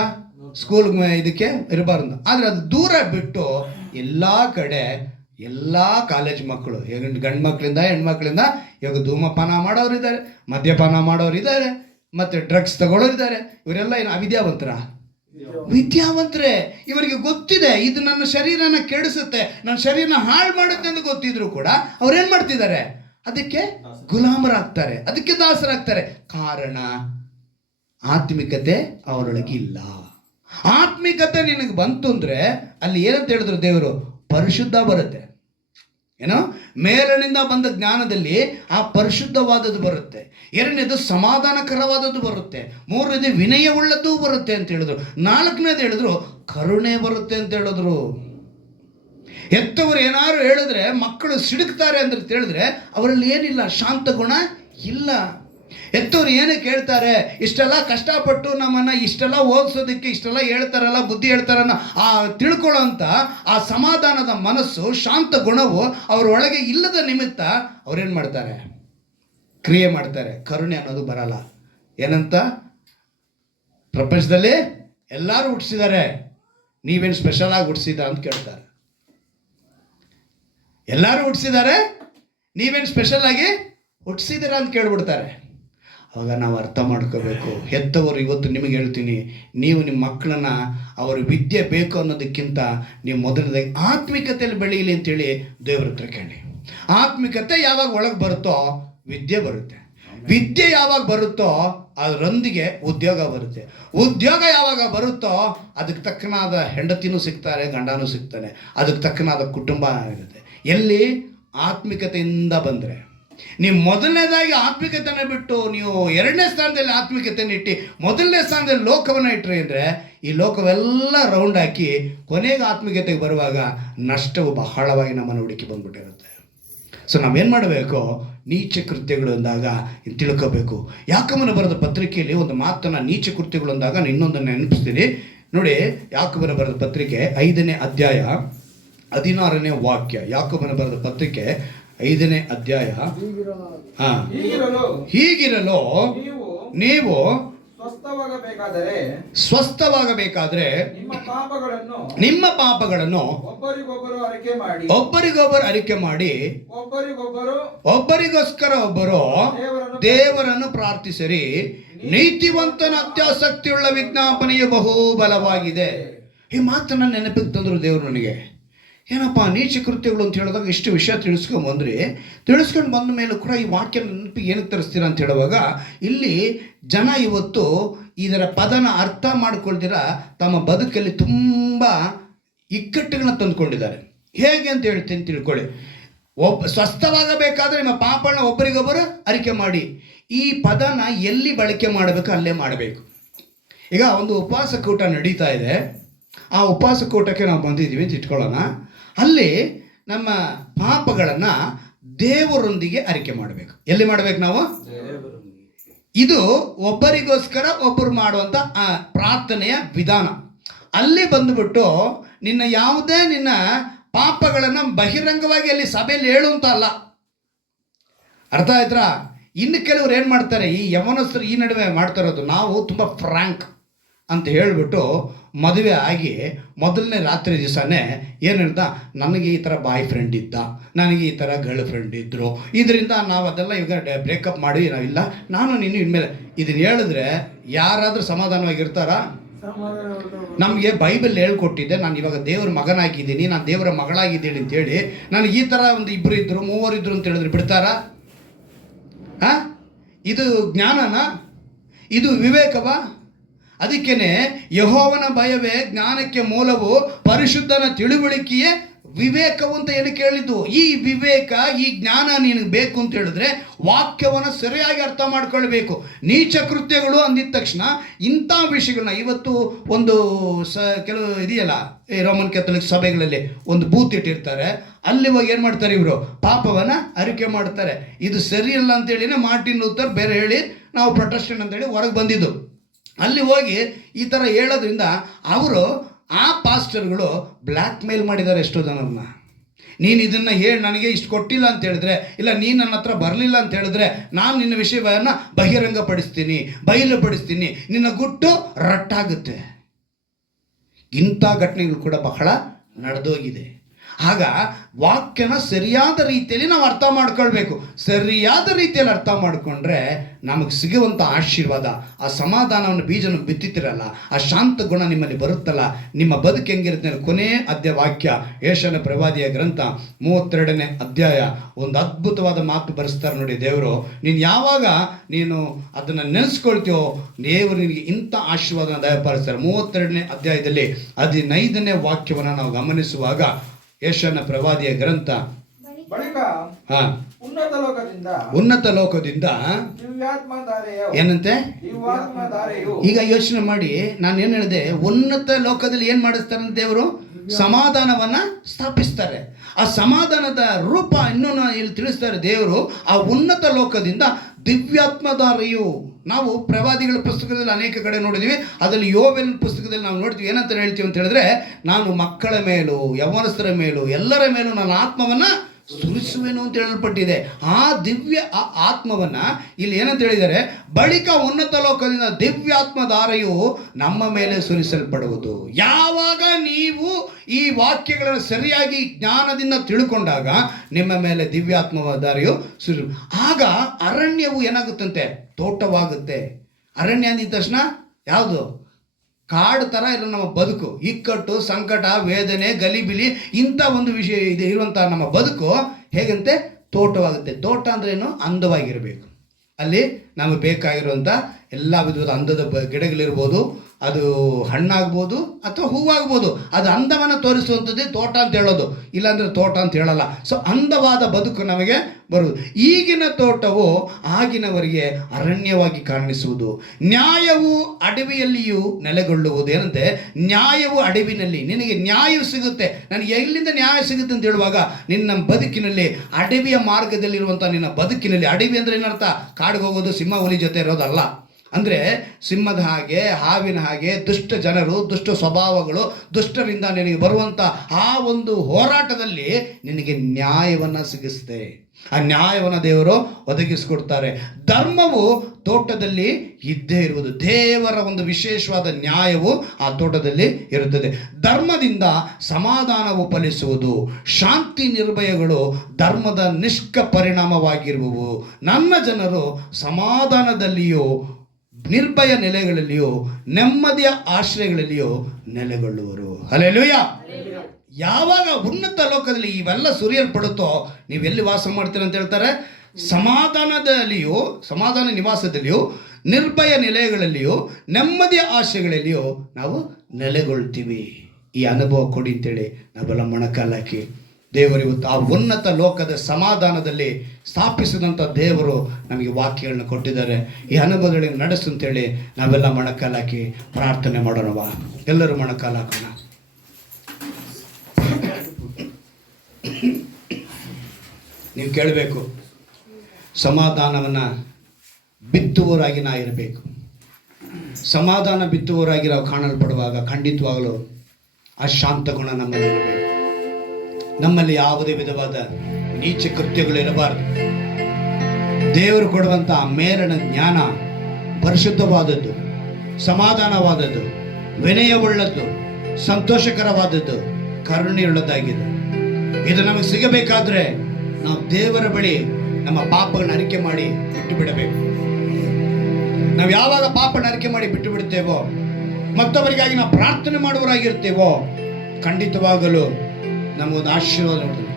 ಸ್ಕೂಲ್ ಇದಕ್ಕೆ ಇರಬಾರ್ದು. ಆದರೆ ಅದು ದೂರ ಬಿಟ್ಟು ಎಲ್ಲ ಕಡೆ ಎಲ್ಲ ಕಾಲೇಜ್ ಮಕ್ಕಳು, ಗಂಡು ಮಕ್ಕಳಿಂದ ಹೆಣ್ಮಕ್ಳಿಂದ ಇವಾಗ ಧೂಮಪಾನ ಮಾಡೋರು ಇದ್ದಾರೆ, ಮದ್ಯಪಾನ ಮಾಡೋರು ಇದ್ದಾರೆ, ಮತ್ತು ಡ್ರಗ್ಸ್ ತಗೊಳ್ಳೋರು ಇದ್ದಾರೆ. ಇವರೆಲ್ಲ ಏನು ಅವಿದ್ಯಾವಂತರ? ವಿದ್ಯಾವಂತರೇ. ಇವರಿಗೆ ಗೊತ್ತಿದೆ ಇದು ನನ್ನ ಶರೀರನ ಕೆಡಿಸುತ್ತೆ, ನನ್ನ ಶರೀರನ ಹಾಳು ಮಾಡುತ್ತೆ ಅಂತ ಗೊತ್ತಿದ್ರು ಕೂಡ ಅವ್ರೇನು ಮಾಡ್ತಿದ್ದಾರೆ? ಅದಕ್ಕೆ ಗುಲಾಮರಾಗ್ತಾರೆ, ಅದಕ್ಕೆ ದಾಸರಾಗ್ತಾರೆ. ಕಾರಣ ಆತ್ಮಿಕತೆ ಅವರೊಳಗೆ ಇಲ್ಲ. ಆತ್ಮಿಕತೆ ನಿನಗೆ ಬಂತು ಅಂದರೆ ಅಲ್ಲಿ ಏನಂತ ಹೇಳಿದ್ರು ದೇವರು? ಪರಿಶುದ್ಧ ಬರುತ್ತೆ. ಏನೋ ಮೇಲಿನಿಂದ ಬಂದ ಜ್ಞಾನದಲ್ಲಿ ಆ ಪರಿಶುದ್ಧವಾದದ್ದು ಬರುತ್ತೆ. 2ನೇದು ಸಮಾಧಾನಕರವಾದದ್ದು ಬರುತ್ತೆ. 3ನೇದು ವಿನಯವುಳ್ಳದ್ದು ಬರುತ್ತೆ ಅಂತ ಹೇಳಿದ್ರು. 4ನೇದು ಹೇಳಿದ್ರು ಕರುಣೆ ಬರುತ್ತೆ ಅಂತ ಹೇಳಿದ್ರು. ಹೆತ್ತವರು ಏನಾದ್ರು ಹೇಳಿದ್ರೆ ಮಕ್ಕಳು ಸಿಡುಕ್ತಾರೆ ಅಂತ ಹೇಳಿದ್ರೆ ಅವರಲ್ಲಿ ಏನಿಲ್ಲ, ಶಾಂತ ಗುಣ ಇಲ್ಲ. ಹೆತ್ತವ್ರು ಏನೇ ಕೇಳ್ತಾರೆ, ಇಷ್ಟೆಲ್ಲ ಕಷ್ಟಪಟ್ಟು ನಮ್ಮನ್ನು ಇಷ್ಟೆಲ್ಲ ಓದಿಸೋದಕ್ಕೆ ಇಷ್ಟೆಲ್ಲ ಹೇಳ್ತಾರಲ್ಲ, ಬುದ್ಧಿ ಹೇಳ್ತಾರನ್ನ ಆ ತಿಳ್ಕೊಳ್ಳೋಂಥ ಆ ಸಮಾಧಾನದ ಮನಸ್ಸು, ಶಾಂತ ಗುಣವು ಅವರ ಒಳಗೆ ಇಲ್ಲದ ನಿಮಿತ್ತ ಅವ್ರೇನು ಮಾಡ್ತಾರೆ? ಕ್ರಿಯೆ ಮಾಡ್ತಾರೆ. ಕರುಣೆ ಅನ್ನೋದು ಬರಲ್ಲ. ಏನಂತ? ಪ್ರಪಂಚದಲ್ಲಿ ಎಲ್ಲರೂ ಹುಟ್ಟಿಸಿದ್ದಾರೆ, ನೀವೇನು ಸ್ಪೆಷಲ್ ಆಗಿ ಹುಟ್ಟಿಸಿದ ಅಂತ ಕೇಳ್ತಾರೆ. ಎಲ್ಲರೂ ಹುಟ್ಟಿಸಿದ್ದಾರೆ, ನೀವೇನು ಸ್ಪೆಷಲ್ ಆಗಿ ಹುಟ್ಟಿಸಿದ್ದೀರಾ ಅಂತ ಕೇಳ್ಬಿಡ್ತಾರೆ. ಆವಾಗ ನಾವು ಅರ್ಥ ಮಾಡ್ಕೋಬೇಕು, ಹೆತ್ತವರು ಇವತ್ತು ನಿಮಗೆ ಹೇಳ್ತೀನಿ, ನೀವು ನಿಮ್ಮ ಮಕ್ಕಳನ್ನ ಅವರು ವಿದ್ಯೆ ಬೇಕು ಅನ್ನೋದಕ್ಕಿಂತ ನೀವು ಮೊದಲನೇದಾಗಿ ಆತ್ಮಿಕತೆಯಲ್ಲಿ ಬೆಳೀಲಿ ಅಂತೇಳಿ ದೇವ್ರ ಹತ್ರ ಕೇಳಿ. ಆತ್ಮಿಕತೆ ಯಾವಾಗ ಒಳಗೆ ಬರುತ್ತೋ ವಿದ್ಯೆ ಬರುತ್ತೆ, ವಿದ್ಯೆ ಯಾವಾಗ ಬರುತ್ತೋ ಅದರೊಂದಿಗೆ ಉದ್ಯೋಗ ಬರುತ್ತೆ, ಉದ್ಯೋಗ ಯಾವಾಗ ಬರುತ್ತೋ ಅದಕ್ಕೆ ತಕ್ಕನಾದ ಹೆಂಡತಿನೂ ಸಿಗ್ತಾರೆ, ಗಂಡನೂ ಸಿಗ್ತಾನೆ, ಅದಕ್ಕೆ ತಕ್ಕನಾದ ಕುಟುಂಬ ಇರುತ್ತೆ. ಎಲ್ಲಿ? ಆತ್ಮಿಕತೆಯಿಂದ ಬಂದರೆ. ನೀವು ಮೊದಲನೇದಾಗಿ ಆತ್ಮಿಕತೆನ ಬಿಟ್ಟು ನೀವು 2ನೇ ಸ್ಥಾನದಲ್ಲಿ ಆತ್ಮಿಕತೆಯನ್ನು ಇಟ್ಟು 1ನೇ ಸ್ಥಾನದಲ್ಲಿ ಲೋಕವನ್ನು ಇಟ್ಟರೆ ಅಂದರೆ ಈ ಲೋಕವೆಲ್ಲ ರೌಂಡ್ ಹಾಕಿ ಕೊನೆಗೆ ಆತ್ಮಿಕತೆಗೆ ಬರುವಾಗ ನಷ್ಟವು ಬಹಳವಾಗಿ ನಮ್ಮನ್ನು ಹುಡುಕಿ ಬಂದ್ಬಿಟ್ಟಿರುತ್ತೆ. ಸೊ ನಾವೇನು ಮಾಡಬೇಕು? ನೀಚ ಕೃತ್ಯಗಳು ಅಂದಾಗ ತಿಳ್ಕೋಬೇಕು. ಯಾಕೋಬನ ಬರೆದ ಪತ್ರಿಕೆಯಲ್ಲಿ ಒಂದು ಮಾತನ್ನು, ನೀಚ ಕೃತ್ಯಗಳು ಅಂದಾಗ ನಾನು ಇನ್ನೊಂದನ್ನು ನೆನಪಿಸ್ತೀನಿ ನೋಡಿ. ಯಾಕೋಬನ ಬರೆದ ಪತ್ರಿಕೆ 5ನೇ ಅಧ್ಯಾಯ 16ನೇ ವಾಕ್ಯ. ಯಾಕೋಬನ ಬರೆದ ಪತ್ರಿಕೆ 5ನೇ ಅಧ್ಯಾಯ. ಹೀಗಿರಲು ನೀವು ಸ್ವಸ್ಥವಾಗಬೇಕಾದರೆ ನಿಮ್ಮ ಪಾಪಗಳನ್ನು ಒಬ್ಬರಿಗೊಬ್ಬರು ಅರಿಕೆ ಮಾಡಿ ಒಬ್ಬರಿಗೋಸ್ಕರ ಒಬ್ಬರು ದೇವರನ್ನು ಪ್ರಾರ್ಥಿಸಿರಿ. ನೀತಿವಂತನ ಅತ್ಯಾಸಕ್ತಿಯುಳ್ಳ ವಿಜ್ಞಾಪನೆಯು ಬಹು ಬಲವಾಗಿದೆ. ಈ ಮಾತನ್ನ ನೆನಪಿಗೆ ತಂದರು ದೇವರು ನನಗೆ. ಏನಪ್ಪ ನೀಚ ಕೃತ್ಯಗಳು ಅಂತ ಹೇಳಿದಾಗ ಇಷ್ಟು ವಿಷಯ ತಿಳಿಸ್ಕೊಂಡು ಬಂದ ಮೇಲೂ ಕೂಡ ಈ ವಾಕ್ಯ ನೆನಪಿಗೆ ಏನಕ್ಕೆ ತರಿಸ್ತೀರಾ ಅಂತ ಹೇಳುವಾಗ, ಇಲ್ಲಿ ಜನ ಇವತ್ತು ಇದರ ಪದನ ಅರ್ಥ ಮಾಡ್ಕೊಳ್ತೀರ ತಮ್ಮ ಬದುಕಲ್ಲಿ ತುಂಬ ಇಕ್ಕಟ್ಟುಗಳನ್ನ ತಂದುಕೊಂಡಿದ್ದಾರೆ. ಹೇಗೆ ಅಂತ ಹೇಳ್ತೀನಿ ತಿಳ್ಕೊಳ್ಳಿ. ಸ್ವಸ್ಥವಾಗಬೇಕಾದ್ರೆ ನಿಮ್ಮ ಪಾಪಗಳನ್ನ ಒಬ್ಬರಿಗೊಬ್ಬರು ಅರಿಕೆ ಮಾಡಿ. ಈ ಪದನ ಎಲ್ಲಿ ಬಳಕೆ ಮಾಡಬೇಕು ಅಲ್ಲೇ ಮಾಡಬೇಕು. ಈಗ ಒಂದು ಉಪವಾಸ ಕೂಟ ನಡೀತಾ ಇದೆ. ಆ ಉಪವಾಸ ಕೂಟಕ್ಕೆ ನಾವು ಬಂದಿದ್ದೀವಿ ಅಂತ ಇಟ್ಕೊಳ್ಳೋಣ. ಅಲ್ಲಿ ನಮ್ಮ ಪಾಪಗಳನ್ನು ದೇವರೊಂದಿಗೆ ಅರಿಕೆ ಮಾಡಬೇಕು. ಎಲ್ಲಿ ಮಾಡಬೇಕು ನಾವು? ಇದು ಒಬ್ಬರಿಗೋಸ್ಕರ ಒಬ್ಬರು ಮಾಡುವಂಥ ಪ್ರಾರ್ಥನೆಯ ವಿಧಾನ. ಅಲ್ಲಿ ಬಂದುಬಿಟ್ಟು ನಿನ್ನ ಪಾಪಗಳನ್ನು ಬಹಿರಂಗವಾಗಿ ಅಲ್ಲಿ ಸಭೆಯಲ್ಲಿ ಹೇಳುವಂತ ಅಲ್ಲ. ಅರ್ಥ ಆಯ್ತಾ? ಇನ್ನು ಕೆಲವರು ಏನು ಮಾಡ್ತಾರೆ, ಈ ಯವನಸ್ಥರು ಈ ನಡುವೆ ಮಾಡ್ತಾ ಇರೋದು, ನಾವು ತುಂಬ ಫ್ರ್ಯಾಂಕ್ ಅಂತ ಹೇಳಿಬಿಟ್ಟು ಮದುವೆ ಆಗಿ ಮೊದಲನೇ ರಾತ್ರಿ ದಿವಸನೇ ಏನು ಹೇಳ್ತಾ, ನನಗೆ ಈ ಥರ ಬಾಯ್ ಫ್ರೆಂಡ್ ಇದ್ದ, ನನಗೆ ಈ ಥರ ಗರ್ಲ್ ಫ್ರೆಂಡ್ ಇದ್ದರು, ಇದರಿಂದ ನಾವು ಅದೆಲ್ಲ ಈಗ ಬ್ರೇಕಪ್ ಮಾಡಿ ನಾವಿಲ್ಲ, ನಾನು ನೀನು ಇನ್ಮೇಲೆ ಇದನ್ನು ಹೇಳಿದ್ರೆ ಯಾರಾದರೂ ಸಮಾಧಾನವಾಗಿರ್ತಾರಾ? ನಮಗೆ ಬೈಬಲ್ ಹೇಳ್ಕೊಟ್ಟಿದ್ದೆ, ನಾನು ಇವಾಗ ದೇವರ ಮಗನಾಗಿದ್ದೀನಿ, ನಾನು ದೇವರ ಮಗಳಾಗಿದ್ದೀನಿ ಅಂತೇಳಿ ನನಗೆ ಈ ಥರ ಒಂದು ಇಬ್ಬರು ಇದ್ದರು ಮೂವರು ಇದ್ದರು ಅಂತ ಹೇಳಿದ್ರೆ ಬಿಡ್ತಾರಾ? ಇದು ಜ್ಞಾನನ? ಇದು ವಿವೇಕವಾ? ಅದಕ್ಕೇನೆ ಯೆಹೋವನ ಭಯವೇ ಜ್ಞಾನಕ್ಕೆ ಮೂಲವು, ಪರಿಶುದ್ಧನ ತಿಳುವಳಿಕೆಯೇ ವಿವೇಕವು ಅಂತ ಏನು ಕೇಳಿದ್ದು. ಈ ವಿವೇಕ, ಈ ಜ್ಞಾನ ನಿನಗೆ ಬೇಕು ಅಂತ ಹೇಳಿದ್ರೆ ವಾಕ್ಯವನ್ನು ಸರಿಯಾಗಿ ಅರ್ಥ ಮಾಡ್ಕೊಳ್ಬೇಕು. ನೀಚ ಕೃತ್ಯಗಳು ಅಂದಿದ ತಕ್ಷಣ ಇಂಥ ವಿಷಯಗಳನ್ನ ಇವತ್ತು ಒಂದು ಕೆಲವು ಇದೆಯಲ್ಲ, ಈ ರೋಮನ್ ಕ್ಯಾಥಲಿಕ್ ಸಭೆಗಳಲ್ಲಿ ಒಂದು ಬೂತ್ ಇಟ್ಟಿರ್ತಾರೆ. ಅಲ್ಲಿ ಹೋಗಿ ಏನು ಮಾಡ್ತಾರೆ, ಇವರು ಪಾಪವನ್ನು ಅರಿಕೆ ಮಾಡ್ತಾರೆ. ಇದು ಸರಿಯಲ್ಲ ಅಂತೇಳಿನೇ ಮಾರ್ಟಿನ್ ಲೂಥರ್ ಬೇರೆ ಹೇಳಿ ನಾವು ಪ್ರೊಟೆಸ್ಟೆಂಟ್ ಅಂತೇಳಿ ಹೊರಗೆ ಬಂದಿದ್ದು. ಅಲ್ಲಿ ಹೋಗಿ ಈ ಥರ ಹೇಳೋದ್ರಿಂದ ಅವರು ಆ ಪಾಸ್ಟರ್ಗಳು ಬ್ಲ್ಯಾಕ್ ಮೇಲ್ ಮಾಡಿದ್ದಾರೆ ಎಷ್ಟೋ ಜನರನ್ನ. ನೀನು ಇದನ್ನು ಹೇಳಿ ನನಗೆ ಇಷ್ಟು ಕೊಟ್ಟಿಲ್ಲ ಅಂತ ಹೇಳಿದ್ರೆ, ಇಲ್ಲ ನೀನು ನನ್ನ ಹತ್ರ ಬರಲಿಲ್ಲ ಅಂತ ಹೇಳಿದ್ರೆ ನಾನು ನಿನ್ನ ವಿಷಯವನ್ನು ಬಹಿರಂಗಪಡಿಸ್ತೀನಿ, ಬಯಲುಪಡಿಸ್ತೀನಿ, ನಿನ್ನ ಗುಟ್ಟು ರಟ್ಟಾಗುತ್ತೆ. ಇಂಥ ಘಟನೆಗಳು ಕೂಡ ಬಹಳ ನಡೆದೋಗಿದೆ. ಆಗ ವಾಕ್ಯನ ಸರಿಯಾದ ರೀತಿಯಲ್ಲಿ ನಾವು ಅರ್ಥ ಮಾಡ್ಕೊಳ್ಬೇಕು. ಸರಿಯಾದ ರೀತಿಯಲ್ಲಿ ಅರ್ಥ ಮಾಡಿಕೊಂಡ್ರೆ ನಮಗೆ ಸಿಗುವಂಥ ಆಶೀರ್ವಾದ, ಆ ಸಮಾಧಾನವನ್ನು ಬೀಜನ ಬಿತ್ತಿತಿರಲ್ಲ, ಆ ಶಾಂತ ಗುಣ ನಿಮ್ಮಲ್ಲಿ ಬರುತ್ತಲ್ಲ, ನಿಮ್ಮ ಬದುಕು ಹೆಂಗಿರುತ್ತೆ. ಕೊನೆ ಅಧ್ಯಾಯ ವಾಕ್ಯ, ಯೆಶಾಯನ ಪ್ರವಾದಿಯ ಗ್ರಂಥ 32ನೇ ಅಧ್ಯಾಯ, ಒಂದು ಅದ್ಭುತವಾದ ಮಾತು ಬರೆಸ್ತಾರೆ ನೋಡಿ ದೇವರು. ನೀನು ಯಾವಾಗ ನೀನು ಅದನ್ನು ನೆನೆಸ್ಕೊಳ್ತೀಯೋ ದೇವರು ನಿನಗೆ ಇಂಥ ಆಶೀರ್ವಾದನ ದಯಪಾಲಿಸ್ತಾರೆ. 32ನೇ ಅಧ್ಯಾಯದಲ್ಲಿ 15ನೇ ವಾಕ್ಯವನ್ನು ನಾವು ಗಮನಿಸುವಾಗ, ಯೆಶಾಯನ ಪ್ರವಾದಿಯ ಗ್ರಂಥ, ಉನ್ನತ ಲೋಕದಿಂದ ಏನಂತೆ ಈಗ ಯೋಚನೆ ಮಾಡಿ. ನಾನು ಏನು ಹೇಳಿದೆ, ಉನ್ನತ ಲೋಕದಲ್ಲಿ ಏನು ಮಾಡಿಸ್ತಾರೆ ದೇವರು? ಸಮಾಧಾನವನ್ನ ಸ್ಥಾಪಿಸ್ತಾರೆ. ಆ ಸಮಾಧಾನದ ರೂಪ ಇನ್ನೂ ಇಲ್ಲಿ ತಿಳಿಸ್ತಾರೆ ದೇವರು. ಆ ಉನ್ನತ ಲೋಕದಿಂದ ದಿವ್ಯಾತ್ಮಧಾರೆಯು, ನಾವು ಪ್ರವಾದಿಗಳ ಪುಸ್ತಕದಲ್ಲಿ ಅನೇಕ ಕಡೆ ನೋಡಿದ್ದೀವಿ. ಅದರಲ್ಲಿ ಯೋಬನ ಪುಸ್ತಕದಲ್ಲಿ ನಾವು ನೋಡ್ತೀವಿ. ಏನಂತ ಹೇಳ್ತೀವಿ ಅಂತ ಹೇಳಿದ್ರೆ, ನಾನು ಮಕ್ಕಳ ಮೇಲೂ ಯೌವನಸ್ಥರ ಮೇಲೂ ಎಲ್ಲರ ಮೇಲೂ ನನ್ನ ಆತ್ಮವನ್ನು ಸುರಿಸುವೆನು ಅಂತ ಹೇಳಲ್ಪಟ್ಟಿದೆ. ಆ ದಿವ್ಯ ಆತ್ಮವನ್ನ ಇಲ್ಲಿ ಏನಂತ ಹೇಳಿದ್ದಾರೆ, ಬಳಿಕ ಉನ್ನತ ಲೋಕದಿಂದ ದಿವ್ಯಾತ್ಮಧಾರೆಯು ನಮ್ಮ ಮೇಲೆ ಸುರಿಸಲ್ಪಡುವುದು. ಯಾವಾಗ ನೀವು ಈ ವಾಕ್ಯಗಳನ್ನು ಸರಿಯಾಗಿ ಜ್ಞಾನದಿಂದ ತಿಳ್ಕೊಂಡಾಗ ನಿಮ್ಮ ಮೇಲೆ ದಿವ್ಯಾತ್ಮಧಾರೆಯು ಆಗ ಅರಣ್ಯವು ಏನಾಗುತ್ತಂತೆ, ತೋಟವಾಗುತ್ತೆ. ಅರಣ್ಯ ಅಂದಿದ ತಕ್ಷಣ ಯಾವುದು? ಕಾಡು ಥರ ಇಲ್ಲ ನಮ್ಮ ಬದುಕು. ಇಕ್ಕಟ್ಟು, ಸಂಕಟ, ವೇದನೆ, ಗಲಿಬಿಲಿ ಇಂಥ ಒಂದು ವಿಷಯ ಇದೆ ಇರುವಂಥ ನಮ್ಮ ಬದುಕು ಹೇಗಂತೆ ತೋಟವಾಗುತ್ತೆ. ತೋಟ ಅಂದ್ರೇನು? ಅಂದವಾಗಿರಬೇಕು. ಅಲ್ಲಿ ನಮಗೆ ಬೇಕಾಗಿರುವಂಥ ಎಲ್ಲ ವಿಧವಾದ ಅಂದದ ಗಿಡಗಳಿರ್ಬೋದು, ಅದು ಹಣ್ಣಾಗ್ಬೋದು ಅಥವಾ ಹೂವಾಗ್ಬೋದು. ಅದು ಅಂದವನ್ನು ತೋರಿಸುವಂಥದ್ದೇ ತೋಟ ಅಂತ ಹೇಳೋದು, ಇಲ್ಲಾಂದರೆ ತೋಟ ಅಂತ ಹೇಳಲ್ಲ. ಸೊ ಅಂದವಾದ ಬದುಕು ನಮಗೆ ಬರುವುದು. ಈಗಿನ ತೋಟವು ಆಗಿನವರಿಗೆ ಅರಣ್ಯವಾಗಿ ಕಾಣಿಸುವುದು. ನ್ಯಾಯವು ಅಡವಿಯಲ್ಲಿಯೂ ನೆಲೆಗೊಳ್ಳುವುದು. ಏನಂತೆ, ನ್ಯಾಯವು ಅಡವಿನಲ್ಲಿ ನಿನಗೆ ನ್ಯಾಯ ಸಿಗುತ್ತೆ. ನನಗೆ ಎಲ್ಲಿಂದ ನ್ಯಾಯ ಸಿಗುತ್ತೆ ಅಂತ ಹೇಳುವಾಗ, ನಿನ್ನ ಬದುಕಿನಲ್ಲಿ ಅಡವಿಯ ಮಾರ್ಗದಲ್ಲಿರುವಂಥ ನಿನ್ನ ಬದುಕಿನಲ್ಲಿ, ಅಡವಿ ಅಂದರೆ ಏನರ್ಥ? ಕಾಡಿಗೆ ಹೋಗೋದು ಸಿಂಹ ಹುಲಿ ಜೊತೆ ಇರೋದಲ್ಲ. ಅಂದರೆ ಸಿಂಹದ ಹಾಗೆ, ಹಾವಿನ ಹಾಗೆ ದುಷ್ಟ ಜನರು, ದುಷ್ಟ ಸ್ವಭಾವಗಳು, ದುಷ್ಟರಿಂದ ನಿನಗೆ ಬರುವಂಥ ಆ ಒಂದು ಹೋರಾಟದಲ್ಲಿ ನಿನಗೆ ನ್ಯಾಯವನ್ನು ಸಿಗಿಸ್ತೆ. ಆ ನ್ಯಾಯವನ್ನು ದೇವರು ಒದಗಿಸಿಕೊಡ್ತಾರೆ. ಧರ್ಮವು ತೋಟದಲ್ಲಿ ಇದ್ದೇ ಇರುವುದು. ದೇವರ ಒಂದು ವಿಶೇಷವಾದ ನ್ಯಾಯವು ಆ ತೋಟದಲ್ಲಿ ಇರುತ್ತದೆ. ಧರ್ಮದಿಂದ ಸಮಾಧಾನವು ಫಲಿಸುವುದು. ಶಾಂತಿ ನಿರ್ಭಯಗಳು ಧರ್ಮದ ನಿಷ್ಪರಿಣಾಮವಾಗಿರುವವು. ನನ್ನ ಜನರು ಸಮಾಧಾನದಲ್ಲಿಯೂ ನಿರ್ಭಯ ನೆಲೆಗಳಲ್ಲಿಯೂ ನೆಮ್ಮದಿಯ ಆಶ್ರಯಗಳಲ್ಲಿಯೂ ನೆಲೆಗೊಳ್ಳುವರು. ಹಲ್ಲೆಲೂಯಾ. ಯಾವಾಗ ಉನ್ನತ ಲೋಕದಲ್ಲಿ ಇವೆಲ್ಲ ಸುರಿಯಲ್ಪಡುತ್ತೋ ನೀವೆಲ್ಲಿ ವಾಸ ಮಾಡ್ತೀರ ಅಂತ ಹೇಳ್ತಾರೆ? ಸಮಾಧಾನದಲ್ಲಿಯೂ, ಸಮಾಧಾನ ನಿವಾಸದಲ್ಲಿಯೂ, ನಿರ್ಭಯ ನೆಲೆಗಳಲ್ಲಿಯೂ, ನೆಮ್ಮದಿಯ ಆಶೆಗಳಲ್ಲಿಯೂ ನಾವು ನೆಲೆಗೊಳ್ತೀವಿ. ಈ ಅನುಭವ ಕೊಡಿ ಅಂತೇಳಿ ನಾವೆಲ್ಲ ಮೊಣಕಾಲಾಕಿ ದೇವರು ಇವತ್ತು ಆ ಉನ್ನತ ಲೋಕದ ಸಮಾಧಾನದಲ್ಲಿ ಸ್ಥಾಪಿಸಿದಂಥ ದೇವರು ನಮಗೆ ವಾಕ್ಯಗಳನ್ನ ಕೊಟ್ಟಿದ್ದಾರೆ. ಈ ಅನುಭವಗಳಿಗೆ ನಡೆಸು ಅಂತೇಳಿ ನಾವೆಲ್ಲ ಮೊಣಕಾಲಾಕಿ ಪ್ರಾರ್ಥನೆ ಮಾಡೋಣವಾ? ಎಲ್ಲರೂ ಮೊಣಕಾಲಾಕೋಣ. ನೀವು ಕೇಳಬೇಕು, ಸಮಾಧಾನವನ್ನು ಬಿತ್ತುವವರಾಗಿ ನಾ ಇರಬೇಕು. ಸಮಾಧಾನ ಬಿತ್ತುವವರಾಗಿ ನಾವು ಕಾಣಲ್ಪಡುವಾಗ ಖಂಡಿತವಾಗಲೂ ಆ ಶಾಂತ ಗುಣ ನಮ್ಮಲ್ಲಿ ಇರಬೇಕು. ನಮ್ಮಲ್ಲಿ ಯಾವುದೇ ವಿಧವಾದ ನೀಚ ಕೃತ್ಯಗಳು ಇರಬಾರದು. ದೇವರು ಕೊಡುವಂಥ ಮೇಲಿನ ಜ್ಞಾನ ಪರಿಶುದ್ಧವಾದದ್ದು, ಸಮಾಧಾನವಾದದ್ದು, ವಿನಯವುಳ್ಳದ್ದು, ಸಂತೋಷಕರವಾದದ್ದು, ಕರುಣೆಯುಳ್ಳದ್ದಾಗಿದೆ. ಇದು ನಮಗೆ ಸಿಗಬೇಕಾದ್ರೆ ನಾವು ದೇವರ ಬಳಿ ನಮ್ಮ ಪಾಪಗಳನ್ನ ಅರಿಕೆ ಮಾಡಿ ಬಿಟ್ಟು ಬಿಡಬೇಕು. ನಾವು ಯಾವಾಗ ಪಾಪನ ಅರಿಕೆ ಮಾಡಿ ಬಿಟ್ಟು ಬಿಡುತ್ತೇವೋ, ಮತ್ತವರಿಗಾಗಿ ನಾವು ಪ್ರಾರ್ಥನೆ ಮಾಡುವವರಾಗಿರ್ತೇವೋ, ಖಂಡಿತವಾಗಲು ನಮಗೊಂದು ಆಶೀರ್ವಾದ ನೋಡ್ತೀವಿ.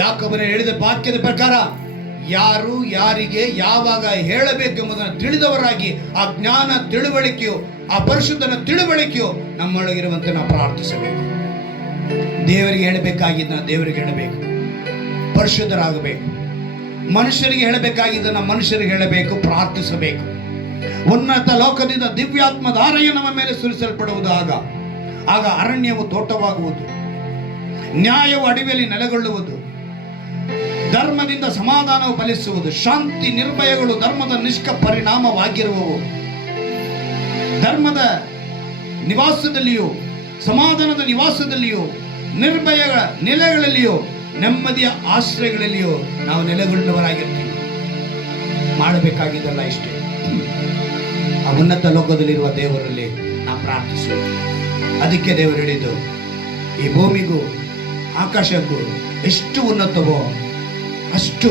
ಯಾಕಂದರೆ ಹೇಳಿದ ವಾಕ್ಯದ ಪ್ರಕಾರ ಯಾರು ಯಾರಿಗೆ ಯಾವಾಗ ಹೇಳಬೇಕೆಂಬುದನ್ನು ತಿಳಿದವರಾಗಿ ಆ ಜ್ಞಾನ ತಿಳುವಳಿಕೆಯು, ಆ ಪರಿಶುದ್ಧನ ತಿಳುವಳಿಕೆಯು ನಮ್ಮೊಳಗಿರುವಂತೆ ನಾವು ಪ್ರಾರ್ಥಿಸಬೇಕು. ದೇವರಿಗೆ ಹೇಳಬೇಕಾಗಿದ್ದನ್ನು ದೇವರಿಗೆ ಹೇಳಬೇಕು, ಪರಿಶುದ್ಧರಾಗಬೇಕು. ಮನುಷ್ಯರಿಗೆ ಹೇಳಬೇಕಾಗಿದ್ದನ್ನು ಮನುಷ್ಯರಿಗೆ ಹೇಳಬೇಕು, ಪ್ರಾರ್ಥಿಸಬೇಕು. ಉನ್ನತ ಲೋಕದಿಂದ ದಿವ್ಯಾತ್ಮ ಧಾರೆಯು ನಮ್ಮ ಮೇಲೆ ಸುರಿಸಲ್ಪಡುವುದು. ಆಗ ಅರಣ್ಯವು ತೋಟವಾಗುವುದು, ನ್ಯಾಯವು ಅಡವಿಯಲ್ಲಿ ನೆಲೆಗೊಳ್ಳುವುದು, ಧರ್ಮದಿಂದ ಸಮಾಧಾನವು ಫಲಿಸುವುದು, ಶಾಂತಿ ನಿರ್ಭಯಗಳು ಧರ್ಮದ ನಿಷ್ಪರಿಣಾಮವಾಗಿರುವವು. ಧರ್ಮದ ನಿವಾಸದಲ್ಲಿಯೂ, ಸಮಾಧಾನದ ನಿವಾಸದಲ್ಲಿಯೂ, ನಿರ್ಭಯ ನೆಲೆಗಳಲ್ಲಿಯೂ, ನೆಮ್ಮದಿಯ ಆಶ್ರಯಗಳಲ್ಲಿಯೂ ನಾವು ನೆಲೆಗೊಳ್ಳುವವರಾಗಿರ್ತೀವಿ. ಮಾಡಬೇಕಾಗಿದ್ದಲ್ಲ ಇಷ್ಟೇ. ಆ ಉನ್ನತ ಲೋಕದಲ್ಲಿರುವ ದೇವರಲ್ಲಿ ನಾವು ಪ್ರಾರ್ಥಿಸುವುದು. ಅದಕ್ಕೆ ದೇವರು ಹೇಳಿದ್ದು, ಈ ಭೂಮಿಗೂ ಆಕಾಶಕ್ಕೂ ಎಷ್ಟು ಉನ್ನತವೋ ಅಷ್ಟು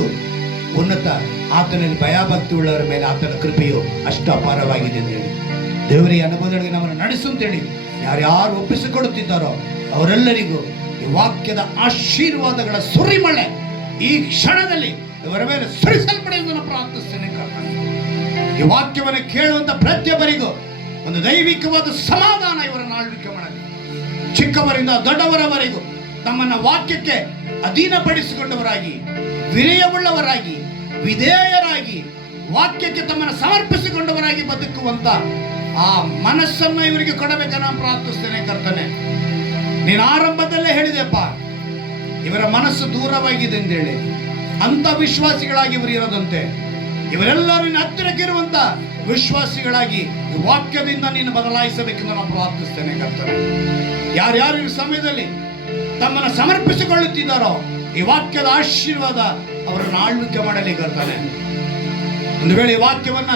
ಉನ್ನತ ಆತನಲ್ಲಿ ಭಯಭಕ್ತಿ ಉಳ್ಳವರ ಮೇಲೆ ಆತನ ಕೃಪೆಯು ಅಷ್ಟು ಅಪಾರವಾಗಿದೆ ಅಂತ ಹೇಳಿ ದೇವರಿಗೆ ಅನುಭವದೊಳಗೆ ನಮ್ಮನ್ನು ನಡೆಸು ಅಂತೇಳಿ ಯಾರ್ಯಾರು ಒಪ್ಪಿಸಿಕೊಡುತ್ತಿದ್ದಾರೋ ಅವರೆಲ್ಲರಿಗೂ ಈ ವಾಕ್ಯದ ಆಶೀರ್ವಾದಗಳ ಸುರಿಮಳೆ ಈ ಕ್ಷಣದಲ್ಲಿ ಇವರ ಮೇಲೆ ಸುರಿಸಲ್ಪಡೆಯುವುದನ್ನು ಪ್ರಾರ್ಥಿಸ್ತೇನೆ. ಈ ವಾಕ್ಯವನ್ನು ಕೇಳುವಂತ ಪ್ರತಿಯೊಬ್ಬರಿಗೂ ಒಂದು ದೈವಿಕವಾದ ಸಮಾಧಾನ ಇವರನ್ನು ಆಳ್ವಿಕೆ ಮಾಡಲಿ. ಚಿಕ್ಕವರಿಂದ ದೊಡ್ಡವರವರೆಗೂ ತಮ್ಮನ್ನ ವಾಕ್ಯಕ್ಕೆ ಅಧೀನಪಡಿಸಿಕೊಂಡವರಾಗಿ, ವಿನಯವುಳ್ಳವರಾಗಿ, ವಿಧೇಯರಾಗಿ, ವಾಕ್ಯಕ್ಕೆ ತಮ್ಮನ್ನು ಸಮರ್ಪಿಸಿಕೊಂಡವರಾಗಿ ಬದುಕುವಂತ ಆ ಮನಸ್ಸನ್ನು ಇವರಿಗೆ ಕೊಡಬೇಕನ್ನ ನಾನು ಪ್ರಾರ್ಥಿಸ್ತೇನೆ. ಕರ್ತನೆ, ನೀನು ಆರಂಭದಲ್ಲೇ ಹೇಳಿದೆಪ್ಪ, ಇವರ ಮನಸ್ಸು ದೂರವಾಗಿದೆ ಅಂತೇಳಿ. ಅಂತ ವಿಶ್ವಾಸಿಗಳಾಗಿ ಇವರು ಇರೋದಂತೆ ಇವರೆಲ್ಲರೂ ನಿನ್ನ ಹತ್ತಿರಕ್ಕಿರುವಂತ ವಿಶ್ವಾಸಿಗಳಾಗಿ ಈ ವಾಕ್ಯದಿಂದ ನೀನು ಬದಲಾಯಿಸಬೇಕೆಂದು ನಾನು ಪ್ರಾರ್ಥಿಸ್ತೇನೆ. ಕರ್ತನೆ, ಯಾರ್ಯಾರು ಈ ಸಮಯದಲ್ಲಿ ತಮ್ಮನ್ನು ಸಮರ್ಪಿಸಿಕೊಳ್ಳುತ್ತಿದ್ದಾರೋ ಈ ವಾಕ್ಯದ ಆಶೀರ್ವಾದ ಅವರನ್ನು ಆಳ್ವಿಕೆ ಮಾಡಲಿ. ಕರ್ತನೆ, ಒಂದು ವೇಳೆ ಈ ವಾಕ್ಯವನ್ನ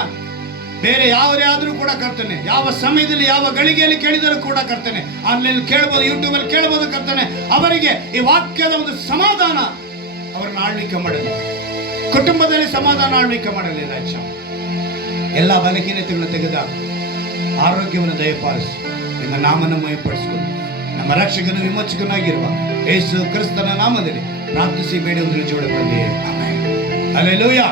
ಬೇರೆ ಯಾವುದೇ ಆದರೂ ಕೂಡ ಕರ್ತನೆ, ಯಾವ ಸಮಯದಲ್ಲಿ ಯಾವ ಗಳಿಗೆಯಲ್ಲಿ ಕೇಳಿದರೂ ಕೂಡ ಕರ್ತನೆ, ಆನ್ಲೈನ್ ಕೇಳಬಹುದು, ಯೂಟ್ಯೂಬ್ ಅಲ್ಲಿ ಕೇಳಬಹುದು ಕರ್ತನೆ, ಅವರಿಗೆ ಈ ವಾಕ್ಯದ ಒಂದು ಸಮಾಧಾನ ಅವರನ್ನು ಆಳ್ವಿಕೆ ಮಾಡಲಿ. ಕುಟುಂಬದಲ್ಲಿ ಸಮಾಧಾನ ಆಳ್ವಿಕೆ ಮಾಡಲಿ. ರಾಜ ಎಲ್ಲ ಬಲಹೀನತೆಗಳನ್ನು ತೆಗೆದ ಆರೋಗ್ಯವನ್ನು ದಯಪಾಲಿಸಿ ನಿನ್ನ ನಾಮನ ಮಯಪಡಿಸಿಕೊಂಡು ನಮ್ಮ ರಕ್ಷಕನು ವಿಮೋಚಕನಾಗಿರುವ ಯೇಸು ಕ್ರಿಸ್ತನ ನಾಮದಲ್ಲಿ ಪ್ರಾರ್ಥಿಸಿ ಬೇಡಿ ಒಂದು ಜೋಡಗಳಲ್ಲಿ. ಆಮೆನ್. ಹಲ್ಲೆಲೂಯಾ.